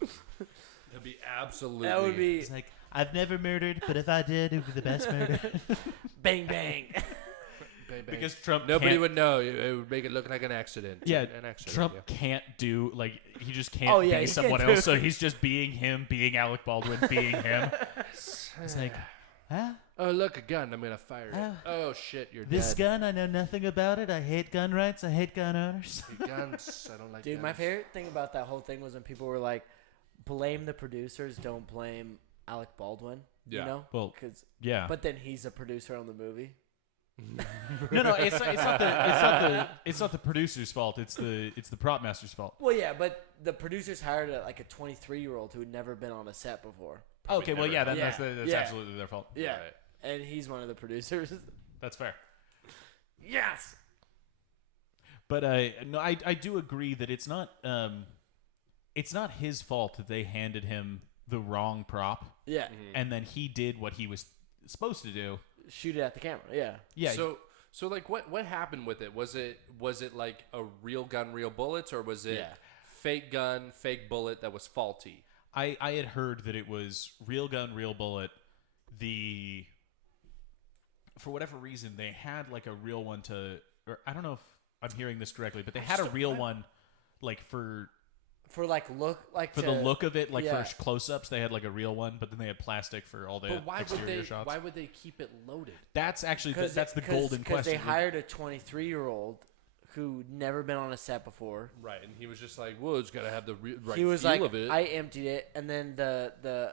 That'd be absolutely. That would be It's like, I've never murdered, but if I did, it would be the best murder. bang bang. Bang, bang. Because Trump Nobody can't- would know. It would make it look like an accident. Yeah, An accident. Trump yeah. can't do, like, he just can't Oh, yeah, be he someone can't do else, so he's just being him, being Alec Baldwin, being him. It's like, huh? Oh, look, a gun. I'm going to fire it. Ah. Oh, shit, you're This dead. gun, I know nothing about it. I hate gun rights. I hate gun owners. Guns. I don't like Dude, guns. my favorite thing about that whole thing was when people were like, blame the producers, don't blame Alec Baldwin. Yeah. You know? Well, 'Cause- Yeah. but then he's a producer on the movie. no, it's not the producer's fault. It's the prop master's fault. Well, yeah, but the producers hired like a 23-year-old who had never been on a set before. Okay, well, yeah, never that's Yeah. absolutely their fault. Yeah. Right. And he's one of the producers. That's fair. Yes. But no, I do agree that it's not his fault that they handed him the wrong prop, Yeah. and then he did what he was supposed to do. Shoot it at the camera. Yeah. Yeah. So like, what happened with it? Was it like a real gun, real bullets, or was it Yeah. fake gun, fake bullet that was faulty? I had heard that it was real gun, real bullet. For whatever reason, they had like a real one or I don't know if I'm hearing this correctly, but they had a real one, like for For the look of it, like yeah. for close-ups, they had like a real one, but then they had plastic for all the But why would exterior they? shots. Why would they keep it loaded? That's actually that's the golden Because question. they hired a 23-year-old who never been on a set before. Right, and he was just like, "Well, it's got to have the right He was feel like, of it." I emptied it, and then the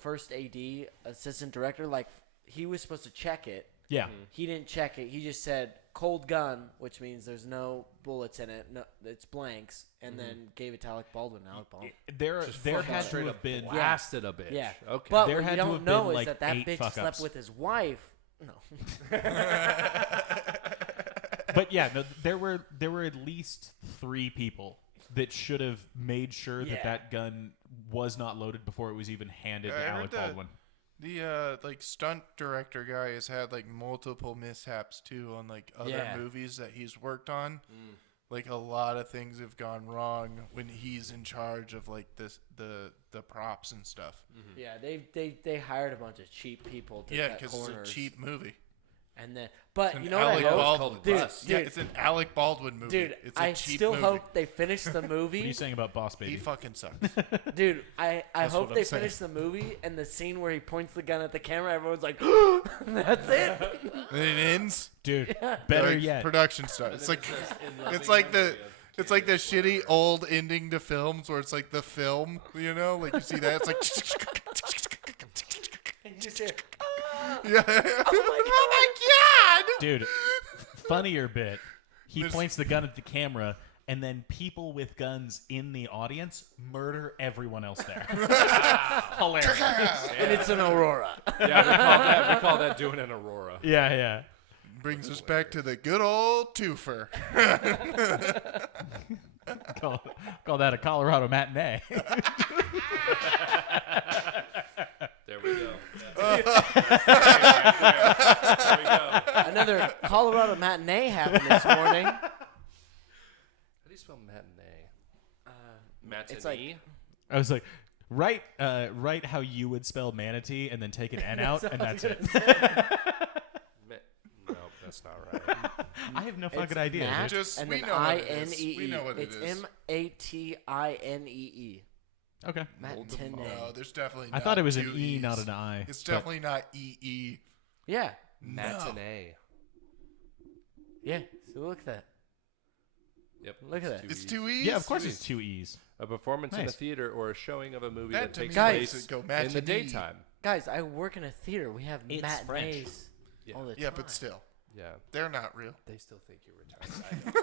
first AD, assistant director, like he was supposed to check it. Yeah. He didn't check it. He just said cold gun, which means there's no bullets in it. No, it's blanks, and then gave it to Alec Baldwin. Alec Baldwin. There fucking had to straight have up been blasted a bitch. Yeah. Okay. But There what had you to don't have know been, is like, that 8 bitch slept fuck-ups. with his wife. No. But yeah, no, there were at least 3 people that should have made sure Yeah. that gun was not loaded before it was even handed I to heard Alec that Baldwin. The like stunt director guy has had like multiple mishaps too on like other Yeah. movies that he's worked on. Like a lot of things have gone wrong when he's in charge of like the props and stuff. Yeah, they hired a bunch of cheap people to Yeah, cut because corners. it's a cheap movie. And then, but It's you an know what I Alec hope, Baldwin. dude, Bus. Yeah, dude, it's an Alec Baldwin movie. dude. It's a I cheap still movie. hope they finish the What are movie. you saying about Boss He Baby? fucking sucks. Dude, I That's hope what they I'm saying. finish the movie and the scene where he points the gun at the camera, everyone's like, that's it. And it ends. Dude, better like, yet. Production starts. It's like it's like the shitty old ending to films where it's like the film, you know, like you see that. It's like And you just hear, yeah. oh my god. Dude, funnier bit. He There's- points the gun at the camera, and then people with guns in the audience murder everyone else there. Hilarious. And it's an Aurora. Yeah, we call that doing an Aurora. Yeah, yeah. Brings us back to the good old twofer. Call that a Colorado matinee. There we go. Oh. There we go. Another Colorado matinee happened this morning. How do you spell matinee? Matinee? It's like- I was like, write how you would spell manatee, and then take an N out, and that's it. No, that's not right. I have no It's fucking idea. Mat, dude. Just- and we then know what it is. INEE. We know what it it's is. MATINEE. Okay. Matinee. No, there's definitely. I thought it was an two E, E's. not an I. It's but- definitely not EE. Yeah. Matinee. Yeah. So look at that. Yep. Look at that. It's E's. 2 E's. Yeah, of course it's 2 E's. A performance in a Nice. theater or a showing of a movie That that to takes me Guys. makes place it go in the matinee. daytime. Guys, I work in a theater. We have It's matinees Yeah. all the time. Yeah, but still, Yeah. they're not real. They still think you're retarded.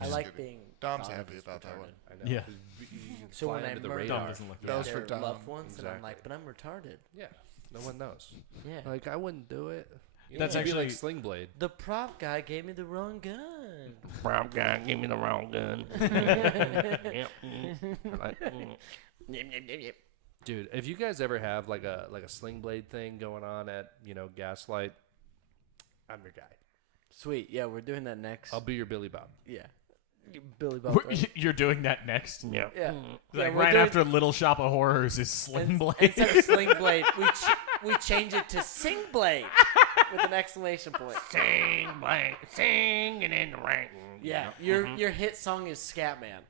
I like kidding. being. Dom's thought of happy as about that retarded. one. I know. Yeah. 'cause you can So fly when I under the murder Dom radar. doesn't look That was their for Dom. loved ones, and I'm Exactly. like, but I'm retarded. Yeah. No one knows. Yeah. Like, I wouldn't do it. You That's know, it'd be actually- like Sling Blade. The prop guy gave me the wrong gun. Brown guy gave me the wrong gun. Dude, if you guys ever have like a Sling Blade thing going on at Gaslight, I'm your guy. Sweet. Yeah, we're doing that next. I'll be your Billy Bob. Yeah. Billy Bob Thornton. You're doing that next. Yeah. Yeah. Like we're right doing- after Little Shop of Horrors is Sling Blade. Instead of Sling Blade, we change it to Sing Blade with an exclamation point. Sing, Blade, singing in the rain. Yeah, your hit song is Scatman.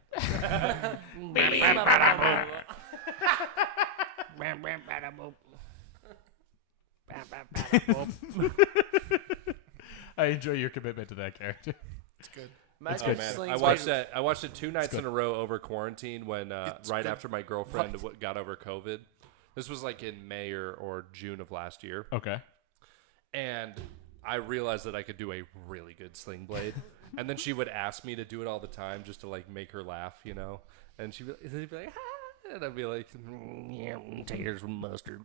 I enjoy your commitment to that character. It's good. Imagine Oh, if man. Sling I Blade- watched that. I watched it 2 nights good. in a row over quarantine when right good. after my girlfriend got over COVID. This was like in May or June of last year, Okay. and I realized that I could do a really good Sling Blade. And then she would ask me to do it all the time just to like make her laugh, you know. And she'd be like, ah, and I'd be like, yeah, taters with mustard.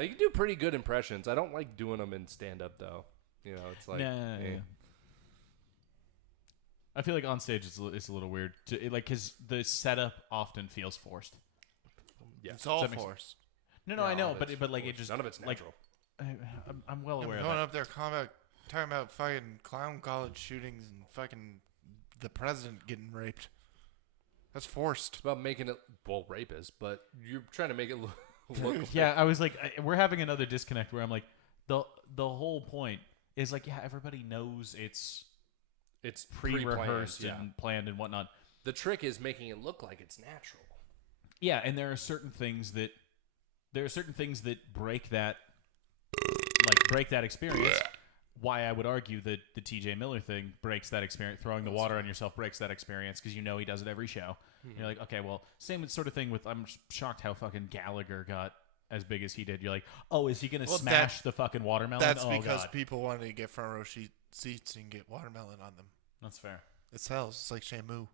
You can do pretty good impressions. I don't like doing them in stand up though. You know, it's like, Nah, eh. yeah. I feel like on stage it's a little weird, because the setup often feels forced. Yeah. It's all Does that make sense? forced. No, I know, it's but like it forced. just None of it's like, natural. I'm well Yeah, aware we're of going that. up there talking about fucking clown college shootings and fucking the president getting raped. That's forced. It's about making it, well, rape is, but you're trying to make it look Yeah, I was like, we're having another disconnect where I'm like, the whole point is like, yeah, everybody knows it's pre-rehearsed pre-planned, and planned and whatnot. The trick is making it look like it's natural. Yeah, and there are certain things that break that experience. Why I would argue that the TJ Miller thing breaks that experience. Throwing the water on yourself breaks that experience because you know he does it every show. Mm-hmm. You're like, okay, well, same sort of thing with. I'm shocked how fucking Gallagher got as big as he did. You're like, oh, is he gonna smash the fucking watermelon? That's oh, because God. people wanted to get front row seats and get watermelon on them. That's fair. It sells. It's like Shamu.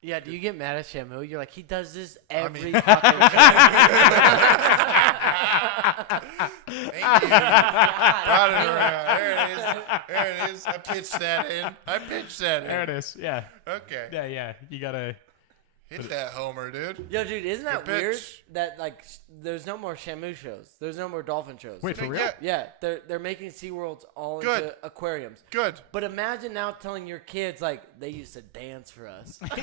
Yeah, do you get mad at Shamu? You're like, he does this every mean- fucking Thank you. Brought it around. There it is. There it is. I pitched that in. There it is. Yeah. Okay. Yeah. You gotta. Hit that homer, dude. Yo, dude, isn't that Good weird pitch. that like there's no more Shamu shows? There's no more dolphin shows. Wait, for real? Yeah. Yeah, they're making SeaWorlds all Good. into aquariums. Good. But imagine now telling your kids like they used to dance for us. Hits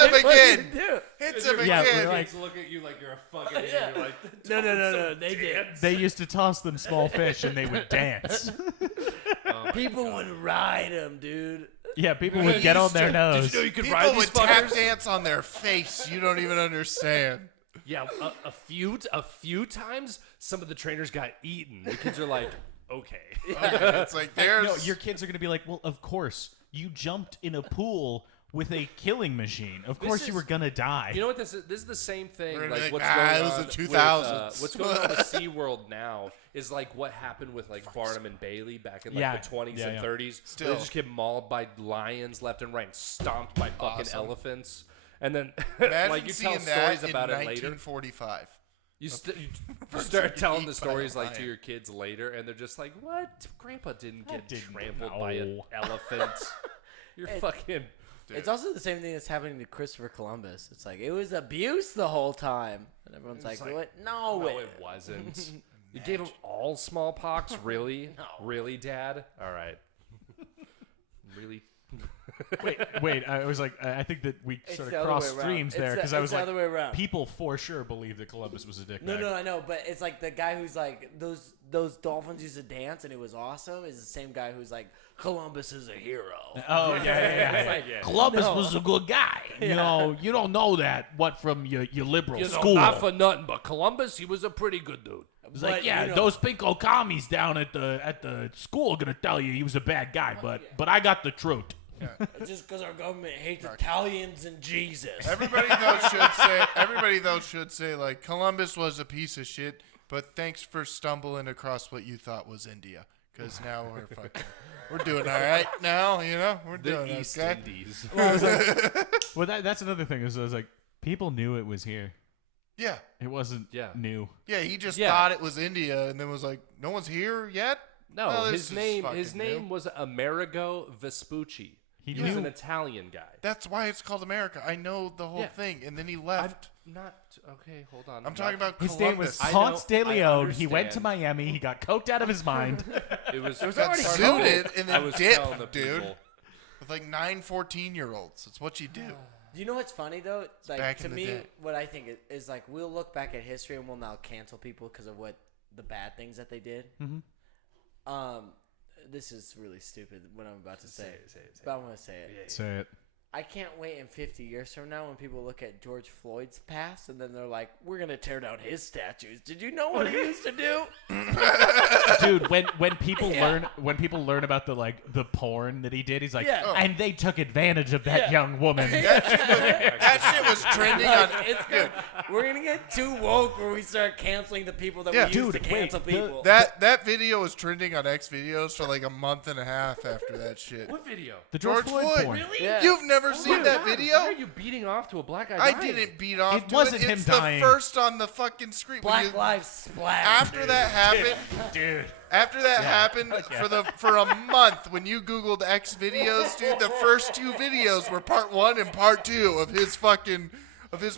him What do again. you do? Hits him Yeah, again. we're like- look at you like you're a fucking idiot. You're like, No, they did. They used to toss them small fish and they would dance. People would ride them, dude. Yeah, people would get on their nose. Did you know you could People ride these would tap fuckers? dance on their face. You don't even understand. Yeah, a few times, some of the trainers got eaten. The kids are like, okay. It's like there's. No, your kids are going to be like, well, of course. You jumped in a pool with a killing machine. Of course you is- were going to die. You know what this is? This is the same thing. We're Like like, what's "Ah, going it was on the with, 2000s." what's going on with SeaWorld now is like what happened with like Barnum and Bailey back in like Yeah. the 20s Yeah, and yeah. 30s. Still. They just get mauled by lions left and right, and stomped by fucking Awesome. elephants. And then Imagine like you seeing tell that stories about in it later. 1945. You start telling the eat by a stories like to lion. your kids later, and they're just like, "What? Grandpa didn't get didn't- trampled by an no." elephant. You're fucking." It's also the same thing that's happening to Christopher Columbus. It's like it was abuse the whole time, and everyone's like, like, "What? No, No, it wasn't. You gave him all smallpox? Really? Really, Dad? All right. Really? Wait, I was like, I think that we It's sort the of other way crossed around. streams It's there the- because I it's was the like, other way around. people for sure believe that Columbus was a dickbag. No, I know, but it's like the guy who's like those dolphins used to dance and it was awesome. Is the same guy who's like Columbus is a hero. Oh, yeah. It's like, Columbus No. was a good guy. You know, you don't know that. What from your liberal You know, school? not for nothing, but Columbus, he was a pretty good dude. It's like, But, yeah, you know- those pinko commies down at the school are gonna tell you he was a bad guy, but I got the truth. It's just because our government hates Italians and Jesus. Everybody though should say like Columbus was a piece of shit, but thanks for stumbling across what you thought was India. Because now we're doing all right now. You know, we're The doing East okay. Indies. Well, that's another thing. Is I was like, people knew it was here. Yeah, It wasn't Yeah. new. yeah. He just Yeah. thought it was India, and then was like, "No one's here yet." No, Well, his this is name fucking new. was Amerigo Vespucci. He was an Italian guy. That's why it's called America. I know the whole thing. And then he left. Okay, hold on. I'm talking about His Columbus. name was Ponce de I Leon. He went to understand. Miami. He got coked out of his mind. It was got already suited and I then was telling the dipped, dude. people. With like 9 14-year-olds. That's what you do. You know what's funny though? Like back to in the me, day. what I think is like we'll look back at history and we'll now cancel people because of what the bad things that they did. Mm-hmm. This is really stupid what I'm about to say, Say it. but I'm gonna say it. Say it. I can't wait in 50 years from now when people look at George Floyd's past and then they're like, we're going to tear down his statues. Did you know what he used to do? Dude, when people learn about the porn that he did, he's like, and they took advantage of that young woman. That shit was trending on. We're going to get too woke where we start canceling the people that we used to cancel people. That video was trending on X videos for like a month and a half after that shit. What video? The George Floyd porn. Really? Yeah. You've never seen that Why video? are you beating off to a black guy? I dying? didn't beat off It to wasn't it. him It's dying. the first on the fucking screen. When Black Lives Splash. after that happened, Dude. after that happened for a month, when you Googled X videos, dude, the first 2 videos were part 1 and part 2 of his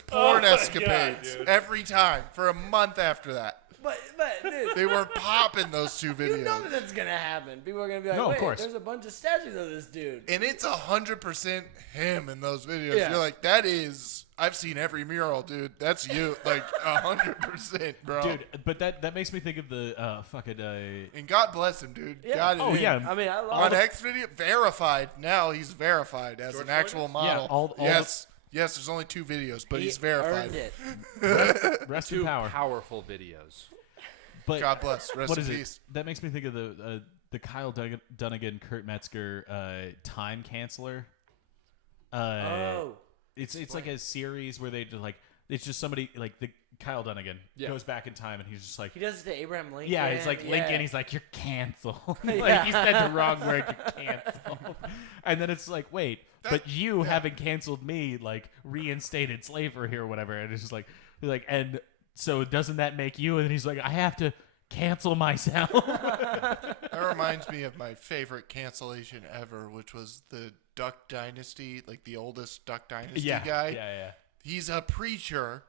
porn escapades. Every time for a month after that. But dude, They were popping those 2 videos. you know that that's going to happen. People are going to be like, No, of wait, course. there's a bunch of statues of this dude. And it's 100% him in those videos. Yeah. You're like, that is. I've seen every mural, dude. That's you, like 100%, bro. Dude, but that makes me think of the And God bless him, dude. Yeah. God Oh, in. yeah. I mean, I love On it. X video, verified. Now he's verified as George an actual Floyd Yeah, model. all yes, there's only 2 videos, but He he's verified. earned it. rest in Two power. powerful videos. But God bless. Rest what in is peace. it? That makes me think of the Kyle Dunnigan, Kurt Metzger time canceller. It's like a series where they just like it's just somebody like the Kyle Dunnigan goes back in time and he's just like He does it to Abraham Lincoln. yeah, he's like Lincoln. He's like, you're canceled. like Yeah. he said the wrong word. You're canceled. And then it's like, wait, but you haven't canceled me. Like reinstated slavery or whatever. And it's just like, and so doesn't that make you? And then he's like, I have to cancel myself. That reminds me of my favorite cancellation ever, which was the Duck Dynasty, like the oldest Duck Dynasty guy. Yeah. He's a preacher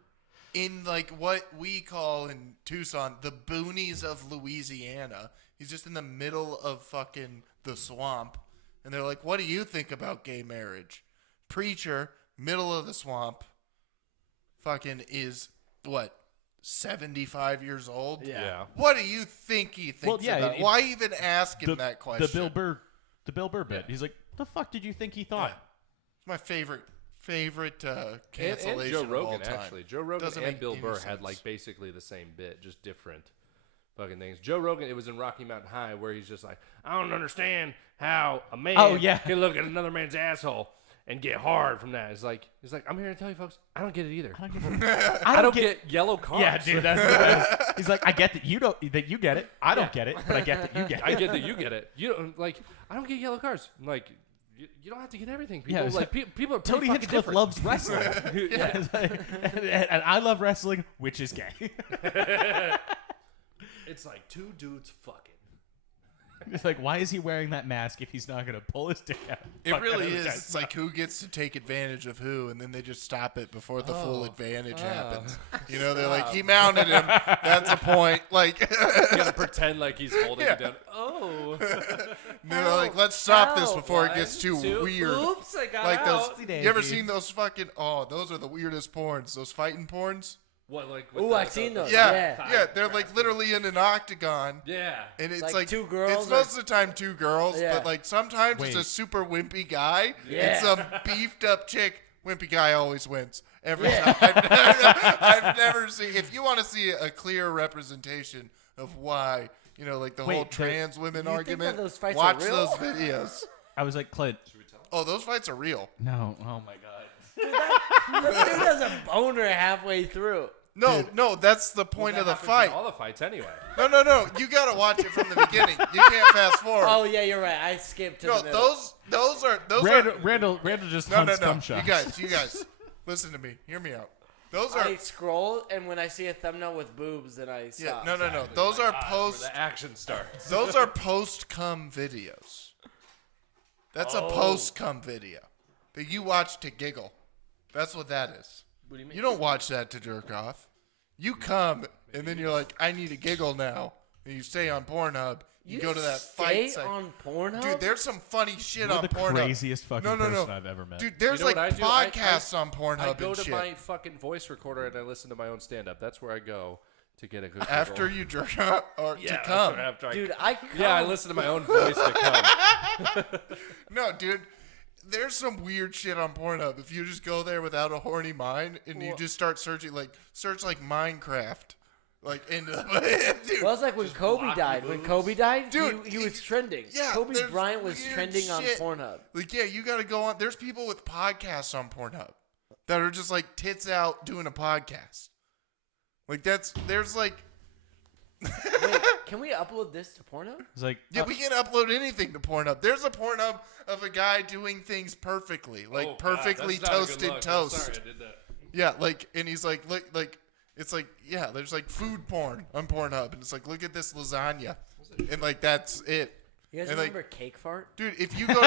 in like what we call in Tucson the boonies of Louisiana. He's just in the middle of fucking the swamp. And they're like, what do you think about gay marriage? Preacher, middle of the swamp, fucking is what? 75 years old? Yeah. What do you think he thinks about? Why even ask him that question? The Bill Burr bit. He's like, the fuck did you think he thought? It's my favorite cancellation and Joe of Rogan, all time. actually. Joe Rogan Doesn't and make Bill any Burr sense. had like basically the same bit, just different fucking things. Joe Rogan, it was in Rocky Mountain High where he's just like, I don't understand how a man can look at another man's asshole and get hard from that. He's like, I'm here to tell you folks, I don't get it either. I don't get yellow cars. Yeah, dude, that's he's like, I get that you get it. I don't get it, but I get that you get it. I get that you get it. You don't like. I don't get yellow cars. I'm like, you don't have to get everything. People Yeah, like people are pretty Tony fucking Hinchcliffe different. loves wrestling. and I love wrestling, which is gay. It's like 2 dudes fucking. It's like, why is he wearing that mask if he's not going to pull his dick out? It really is. It's like who gets to take advantage of who, and then they just stop it before the full advantage happens. You know, they're like, he mounted him. That's a point. Like, You gotta pretend like he's holding it down. Oh. they're like, let's stop this before it gets too weird. Oops, I got Like out. those. You ever seen those fucking? Oh, those are the weirdest porns. Those fighting porns. What like? Ooh, I've seen those. Yeah. They're like literally in an octagon. Yeah. And it's Like like 2 girls It's most of the time 2 girls, Yeah. but like sometimes it's a Wait. super wimpy guy Yeah. and some beefed up chick. Wimpy guy always wins every time. I've never seen. If you want to see a clear representation of why, you know, like the whole trans women you think argument, that those fights watch are real? those videos. I was like, Clint. Oh, those fights are real. No. Oh my god. That dude has a boner halfway through. No, that's the point of the fight. All the fights anyway. No. You gotta watch it from the beginning. You can't fast forward. Oh yeah, you're right. I skipped to No, the middle. those are Randall just hunts cum shots. You guys, listen to me. Hear me out. Those are I scroll, and when I see a thumbnail with boobs, then I stop. no. Those are Where post. the action starts. Those are post cum videos. That's a post-cum video that you watch to giggle. That's what that is. What do you mean? You don't watch that to jerk off. You come, and then you're like, I need a giggle now. And you stay on Pornhub. You go to that fight site. on Pornhub? Dude, there's some funny shit You're on the Pornhub. craziest fucking person I've ever met. Dude, there's You know like what I do? podcasts on Pornhub I go and to shit. my fucking voice recorder and I listen to my own stand-up. That's where I go to get a good After giggle. you jerk off or Yeah, to come. after I, Dude, I come. yeah, I listen to my own voice to come. No, dude. There's some weird shit on Pornhub. If you just go there without a horny mind and you just start searching, search Minecraft. Into dude. Well, it's like when Kobe died. When Kobe died, Dude, he was trending. yeah, Kobe there's Bryant was weird trending on shit. Pornhub. You got to go on. There's people with podcasts on Pornhub that are just tits out doing a podcast. There's Wait, can we upload this to Pornhub? It's like, yeah, we can upload anything to Pornhub. There's a Pornhub of a guy doing things perfectly, Oh, perfectly God, that's not a good toasted look. toast. I'm sorry I did that. Yeah, and he's it's there's food porn on Pornhub, and it's look at this lasagna, and that's it. You guys And, remember Cake Fart? Dude, if you go,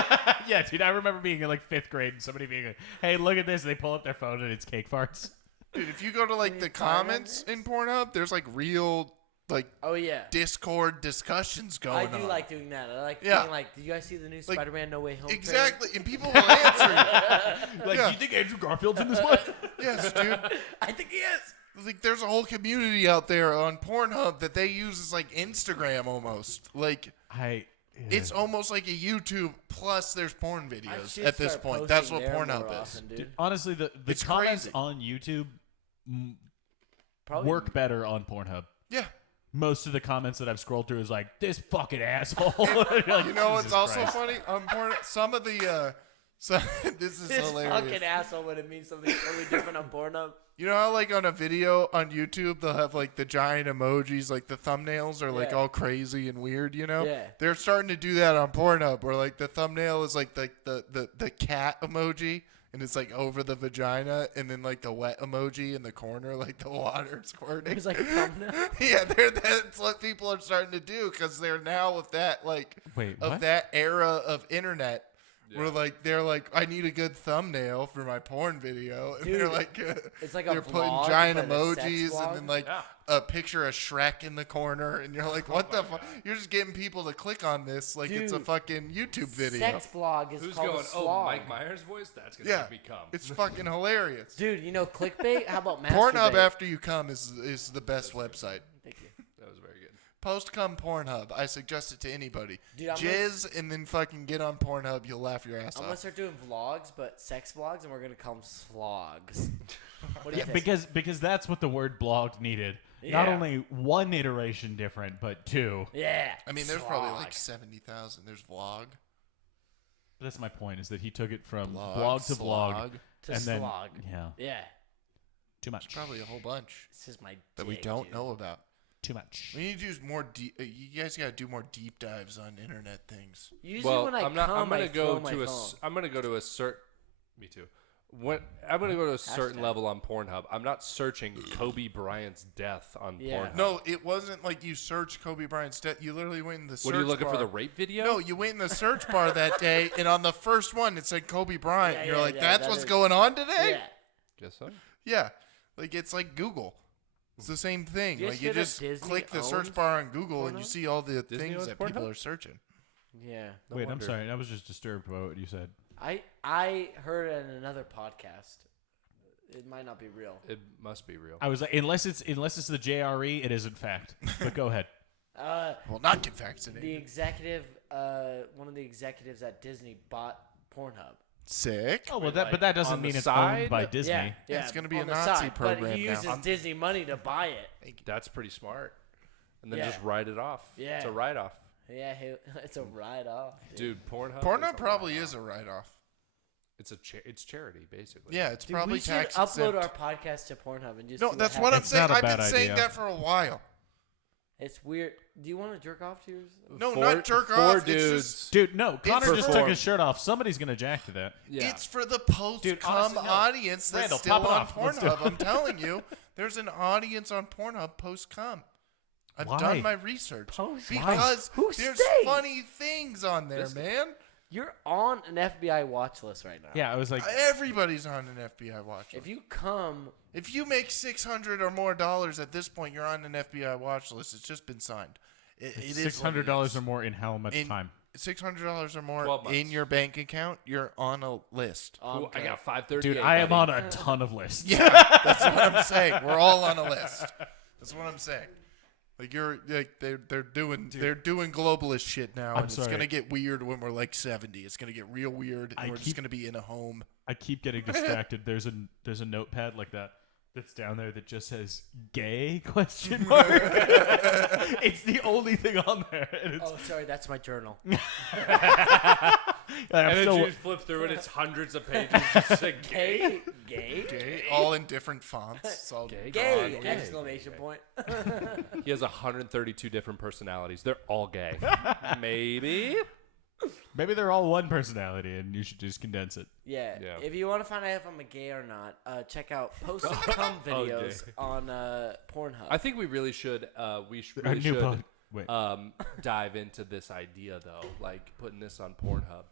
yeah, dude, I remember being in 5th grade and somebody being like, hey, look at this. And they pull up their phone and it's cake farts. dude, if you go to the comments in Pornhub, there's real Oh yeah. Discord discussions going on. I do like doing that. I like Yeah. being did you guys see the new Spider-Man No Way Home trailer? Exactly, and people will answer you. Like, Yeah. do you think Andrew Garfield's in this one? Yes, dude. I think he is. There's a whole community out there on Pornhub that they use as Instagram almost. It's almost like a YouTube plus there's porn I videos should at this start point. That's posting what there more Pornhub is. often, dude. Honestly, the It's comments crazy. on YouTube Probably work better on Pornhub. Yeah. Most of the comments that I've scrolled through is this fucking asshole. You know what's also funny? On Pornhub, some of the this is This hilarious. fucking asshole when it means something totally different on Pornhub. You know how on a video on YouTube they'll have the giant emojis, the thumbnails are Yeah. all crazy and weird, you know? Yeah. They're starting to do that on Pornhub where the thumbnail is the cat emoji and it's over the vagina and then the wet emoji in the corner the water squirting. It was a thumbnail. Yeah, that's what people are starting to do because they're now with that Wait, of what? that era of internet. Yeah. Where they're I need a good thumbnail for my porn video, and Dude, they're it's like a they're putting vlog, giant but a sex emojis vlog. and then Yeah. a picture of Shrek in the corner, and you're what the fuck? You're just getting people to click on this it's a Dude, fucking YouTube video. Sex vlog is Who's called going, a slog. oh, Mike Myers' voice? That's going to Yeah, make me come. it's fucking hilarious. Dude, you know clickbait? How about Pornhub masturbate? after you come is the best website. Thank you. That was very good. Post come Pornhub. I suggest it to anybody. Dude, I'm Jizz and then fucking get on Pornhub. You'll laugh your ass I'm gonna off. start doing vlogs, but sex vlogs, and we're gonna call them slogs. What do you think? Because that's what the word blog needed. Not Yeah. only one iteration different, but two. Yeah. I mean, there's probably slog. 70,000. There's vlog. But that's my point, is that he took it from Blog, blog to slog. vlog. To and then, slog. yeah, Yeah. too much. Probably a whole bunch This is my that we dick, don't dude. know about. Too much. We need to do more deep. You guys got to do more deep dives on internet things. Usually Well, when I I'm not. come, I'm gonna I go throw my to a. phone. I'm gonna go to a certain. Me too. I'm gonna go to a certain Hashtag. level on Pornhub. I'm not searching Kobe Bryant's death on Yeah. Pornhub. No, it wasn't like you searched Kobe Bryant's death. You literally went in the search What are you looking bar. for? The rape video? No, you went in the search bar that day, and on the first one it said Kobe Bryant. Yeah, and you're yeah, like, yeah, that's that what's is- going on today? Yeah. Guess so. Yeah. It's like Google. It's the same thing. Do you Like you hear that just Disney click the search owns bar on Google and you Pornhub? see all the Disney things owns that people Pornhub? are searching. Yeah. No Wait, I'm wonder. sorry. I was just disturbed by what you said. I heard it in another podcast. It might not be real. It must be real. I was like, unless it's the JRE, it is in fact. But go ahead. Well, not get vaccinated. The executive, one of the executives at Disney bought Pornhub. Sick. Oh well, Wait, but that on doesn't the mean it's side? owned by Disney. Yeah, yeah. It's gonna be a on the Nazi side, program but he now. uses Disney money to buy it. That's pretty smart. And then Yeah. just write it off. Yeah. It's a write off. Yeah, it's a write-off. Dude, Pornhub. Pornhub probably is a write-off. It's it's charity basically. Yeah, it's Dude, probably we should tax upload exempt. our podcast to Pornhub and just No, see that's what what I'm It's saying. not a I've been bad saying idea. that for a while. It's weird. Do you want to jerk off to yours? No, Four- not jerk four off. It's dudes. just Dude, no. Connor for just took form. his shirt off. Somebody's gonna jack to that. Yeah. it's for the post-cum honestly, no. audience that's Randall, still pop it on off. Let's do Pornhub. it. I'm telling you, there's an audience on Pornhub post-cum. I've Why? done my research Post- because Who there's stays? funny things on there, man. You're on an FBI watch list right now. Yeah, I was like, Everybody's on an FBI watch list. If you come, If you make $600 or more at this point, you're on an FBI watch list. It's just been signed. It is $600 or more in how much time? $600 or 12 more months. in your bank account, you're on a list. Cool. I got 538. Dude, I am buddy. on a ton of lists. Yeah, that's what I'm saying. We're all on a list. That's what I'm saying. Like they're doing globalist shit now, and sorry. it's gonna get weird when we're like 70. It's gonna get real weird, and we're just gonna be in a home. I keep getting distracted. There's a notepad like that's down there that just says "gay?" ? It's the only thing on there. And it's, oh, sorry, that's my journal. I'm And then still, you just flip through it. It's hundreds of pages. Just say gay. Gay? All in different fonts. It's all Gay. Gay! Gay. Exclamation point. He has 132 different personalities. They're all gay. Maybe. maybe they're all one personality, and you should just condense it. Yeah. Yeah. If you want to find out if I'm a gay or not, check out post-cum videos on Pornhub. I think we really should. We Our really new should pod- Wait. dive into this idea though, like putting this on Pornhub.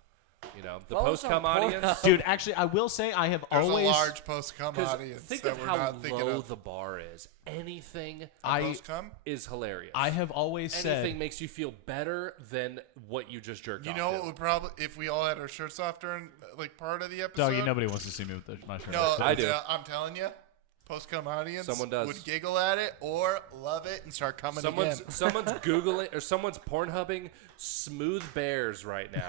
You know, the Follow us post-cum on audience. Pornhub. Dude, actually, I will say I have There's always. a large post-cum 'Cause audience think that of we're how not thinking low of. the bar is. Anything Post-cum? is hilarious. I have always Anything said. makes you feel better than what you just jerked You off know to. what would probably, if we all had our shirts off during like part of the episode? Doggy, nobody wants to see me with my shirt. No, I do. I'm telling you, post-cum audience Someone does. would giggle at it or love it and start coming again. Someone's Googling or someone's Pornhubbing smooth bears right now.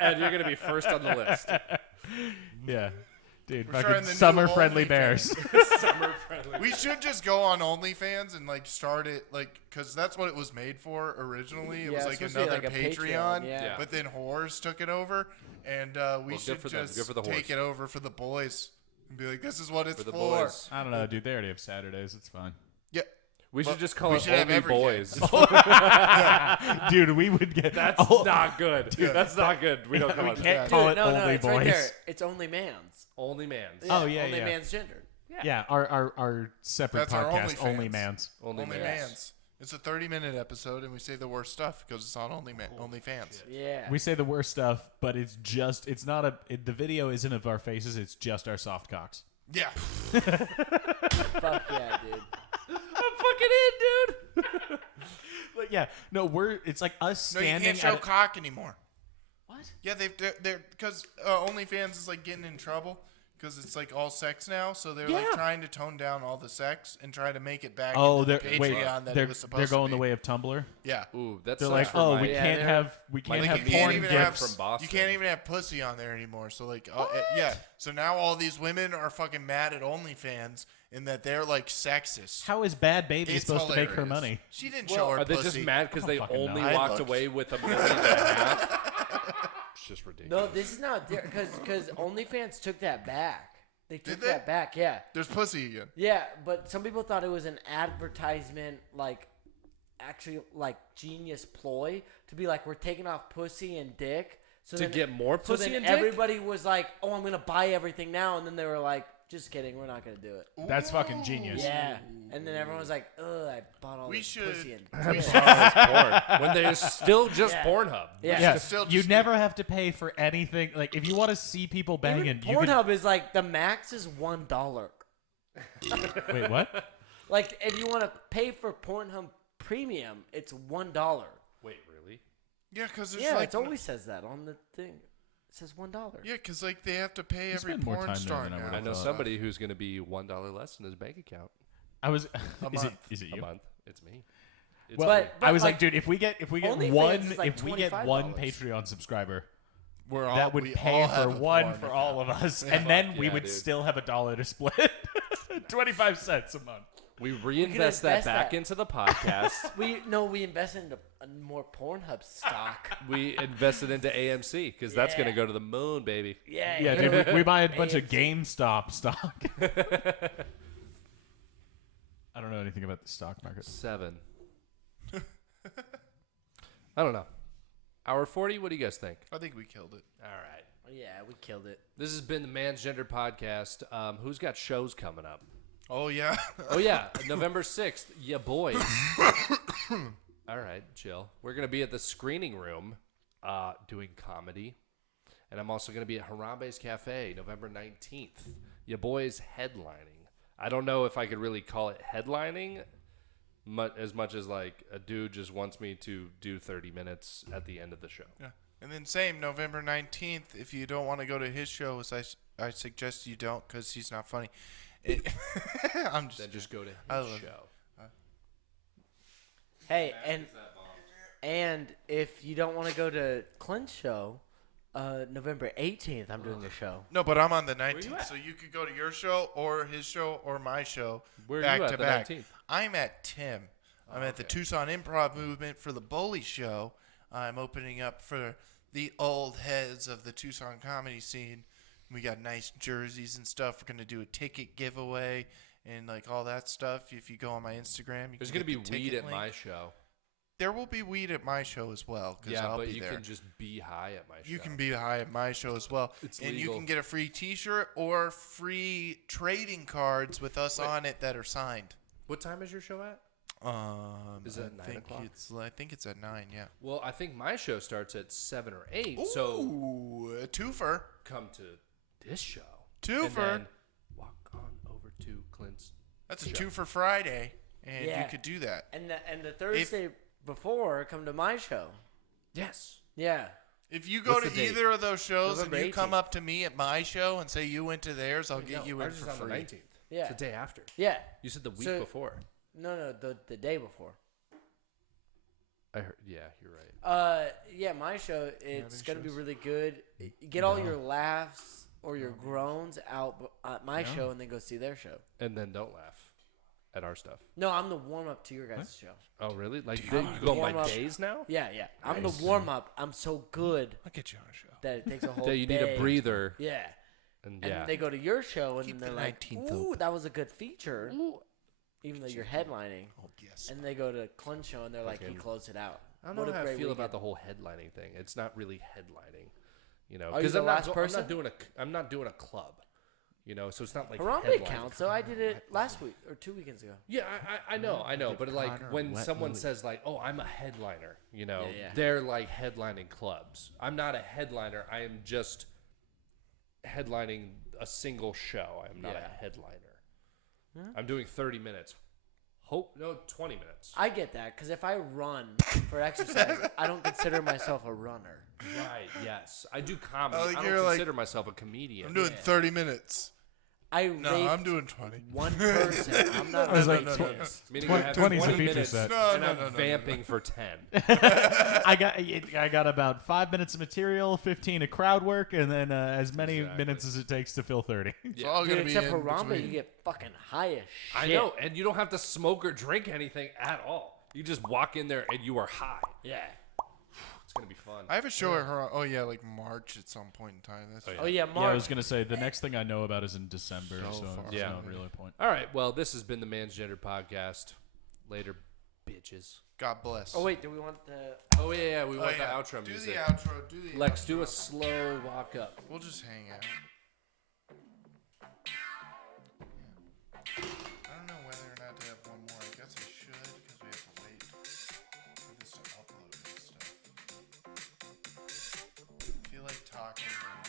And you're going to be first on the list. Yeah. Dude, We're fucking starting the new summer-friendly OnlyFans. bears. Summer friendly. We should just go on OnlyFans and like start it like because that's what it was made for originally. It Yeah, was it's like supposed to be another like a Patreon, Patreon, yeah. Yeah. but then whores took it over, and we Well, good should for them. just Good for the take whores. it over for the boys and be like, "This is what it's For the for." boys. I don't know, dude. They already have Saturdays. It's fine. Yeah, We should Well, just call we it should have Only every Boys. Dude, we would get. That's oh, not good. That's not good. We don't call we it can't that. call Dude, it no, only it's boys. right there. It's only man's. Only man's. Oh, yeah, only yeah. man's gendered. Yeah, our separate That's our podcast, OnlyFans. Only Mans. Only Only man's. Mans. It's a 30-minute episode, and we say the worst stuff because it's on OnlyFans. Yeah. We say the worst stuff, but it's not the video isn't of our faces, it's just our soft cocks. Yeah, Fuck yeah, dude. I'm fucking in, dude. But yeah, no, it's like us no, you standing can't show at cock anymore. What? Yeah, they're because OnlyFans is like getting in trouble because it's like all sex now, so they're like Yeah. trying to tone down all the sex and try to make it back. Oh, into they're the Patreon wait, that they're it was supposed they're going to be. the way of Tumblr. Yeah, Ooh, that's They're like, oh, we Yeah, can't they're- have like have you can't porn even gifs. have from Boston. You can't even have pussy on there anymore. So like, yeah. So now all these women are fucking mad at OnlyFans in that they're like sexist. How is Bad Baby It's supposed to make her hilarious. money? She didn't Well, show her Are they pussy. just mad because they fucking only know. I walked looked. away with $1.5 million? It's just ridiculous. No, this is not because OnlyFans took that back. They took Did they? that back, yeah. There's pussy again. Yeah, but some people thought it was an advertisement, like, actually, like, genius ploy to be like, we're taking off pussy and dick. So To then, get more so pussy then and dick? everybody was like, oh, I'm going to buy everything now. And then they were like, just kidding, we're not going to do it. That's fucking genius. Yeah. And then everyone was like, ugh, I bought all We this should- pussy and we dick. should- Porn. When there's still just Yeah. Pornhub. Yeah. Yeah, Still you just- never have to pay for anything. Like, if you want to see people banging, Even you can. Pornhub is like, the max is $1. Wait, what? Like, if you want to pay for Pornhub Premium, it's $1. Wait, really? Yeah, because there's Yeah, like it always says that on the thing. It says $1. yeah, because like they have to pay every spend more porn time there star than I now. would've I know thought. somebody who's going to be $1 less in his bank account I was. A Is it? month. Is it a you? month. It's me. It's Well, me. But I was like, like, dude, if we get OnlyFans one, is like if we get $25. one Patreon subscriber, We're all, that would we pay all have for a one porn for account. all of us, Yeah. and then Fuck we yeah, would dude. still have $1 to split. 25 cents a month. We reinvest that invest back that. into the podcast. we invested into more Pornhub stock. We invested into AMC because that's going to Yeah. go to the moon, baby. Yeah, Yeah, dude, we buy a bunch of AMC. GameStop stock. I don't know anything about the stock market. 7. I don't know. Hour 40, what do you guys think? I think we killed it. All right. Yeah, we killed it. This has been the Man's Gender Podcast. Who's got shows coming up? Oh yeah. Oh, yeah. November 6th. Yeah, boys. All right, chill. We're going to be at the screening room doing comedy. And I'm also going to be at Harambe's Cafe November 19th. Your boy's headlining. I don't know if I could really call it headlining as much as like a dude just wants me to do 30 minutes at the end of the show. Yeah. And then same November 19th, if you don't want to go to his show, as I suggest you don't because he's not funny. I'm just Then just go to I his love show. Hey, and if you don't want to go to Clint's show, November 18th, I'm doing a show. No, but I'm on the you 19th, at? so you could go to your show or his show or my show Where are back you at to the back. 19th? I'm at Tim. I'm at the okay. Tucson Improv Movement for the Bully Show. I'm opening up for the old heads of the Tucson comedy scene. We got nice jerseys and stuff. We're gonna do a ticket giveaway and like all that stuff. If you go on my Instagram, you There's can going to get be the weed ticket at link. my show. There will be weed at my show as well. Yeah, I'll but be you there. can just be high at my show. You can be high at my show as well. It's and legal. you can get a free t-shirt or free trading cards with us on it that are signed. What time is your show at? Is it I 9 o'clock? I think it's at 9, yeah. Well, I think my show starts at 7 or 8. So Ooh, a twofer. come to this show. Twofer. And then walk on over to Clint's. That's a show. two for Friday, and Yeah. you could do that. And the Thursday before, come to my show. Yes. Yeah. If you go What's to the date? either of those shows November and you come 18th. up to me at my show and say you went to theirs, I'll get you in ours is for on the free. 19th. Yeah. It's the day after. Yeah. You said the week So- before. No, the day before. I heard. Yeah, you're right. Yeah, my show, it's these gonna be shows. really good. You get all your laughs or your groans out at my show, and then go see their show. And then don't laugh at our stuff. No, I'm the warm up to your guys' show. Oh, really? Like Dude, you I'm go by warm up. days now? Yeah, yeah. I'm Nice. the warm up. I'm so good I'll get you on a show. that it takes a whole That you need day. a breather. Yeah. And And yeah. they go to your show, and Keep then the they're like, 19th ooh, open. that was a good feature. Even though you're headlining. Oh, yes. And they go to Clint's show, and they're like, he Fucking- closed it out. I don't What know a how I great feel weekend. about the whole headlining thing. It's not really headlining, you know. Are you the I'm last not, person? I'm not doing a club, you know. So it's not like Harambe headlining. counts, so I did it last week or 2 weekends ago. Yeah, I know. But like Connor, when Wet someone Willie. says like, "Oh, I'm a headliner," you know, Yeah, yeah. they're like headlining clubs. I'm not a headliner. I am just headlining a single show. I am not Yeah. a headliner. Yeah. I'm doing 30 minutes. 20 minutes. I get that, because if I run for exercise, I don't consider myself a runner. Right. Yes, I do comedy. Oh, I you're don't like- consider myself a comedian. I'm doing Yeah. 30 minutes. I No, raped I'm doing 20. one person. I'm not I was a like, rapist. Meaning 20 I have 20 is a 20 feature minutes set. No, and no, I'm no, no, no, vamping for 10. I got about 5 minutes of material, 15 of crowd work, and then as many Exactly. minutes as it takes to fill 30. It's Yeah. all Dude, gonna be except in for Harambe, between. you get fucking high as shit. I know, and you don't have to smoke or drink anything at all. You just walk in there and you are high. Yeah. It's gonna be fun. I have a show at her. Oh yeah, like March at some point in time. That's Oh, yeah. Oh, yeah, Yeah, I Mark. was going to say, the next thing I know about is in December, So so far there's Yeah. no really point. All right, well, this has been the Man's Gender Podcast. Later, bitches. God bless. Oh, wait, do we want the... Oh yeah, we Oh, want yeah. the outro do music. the outro. Do the Lex, outro. do a slow walk up. We'll just hang out. I don't know whether or not to have one more. I guess I should because we have to wait for this to upload and stuff. I feel like talking during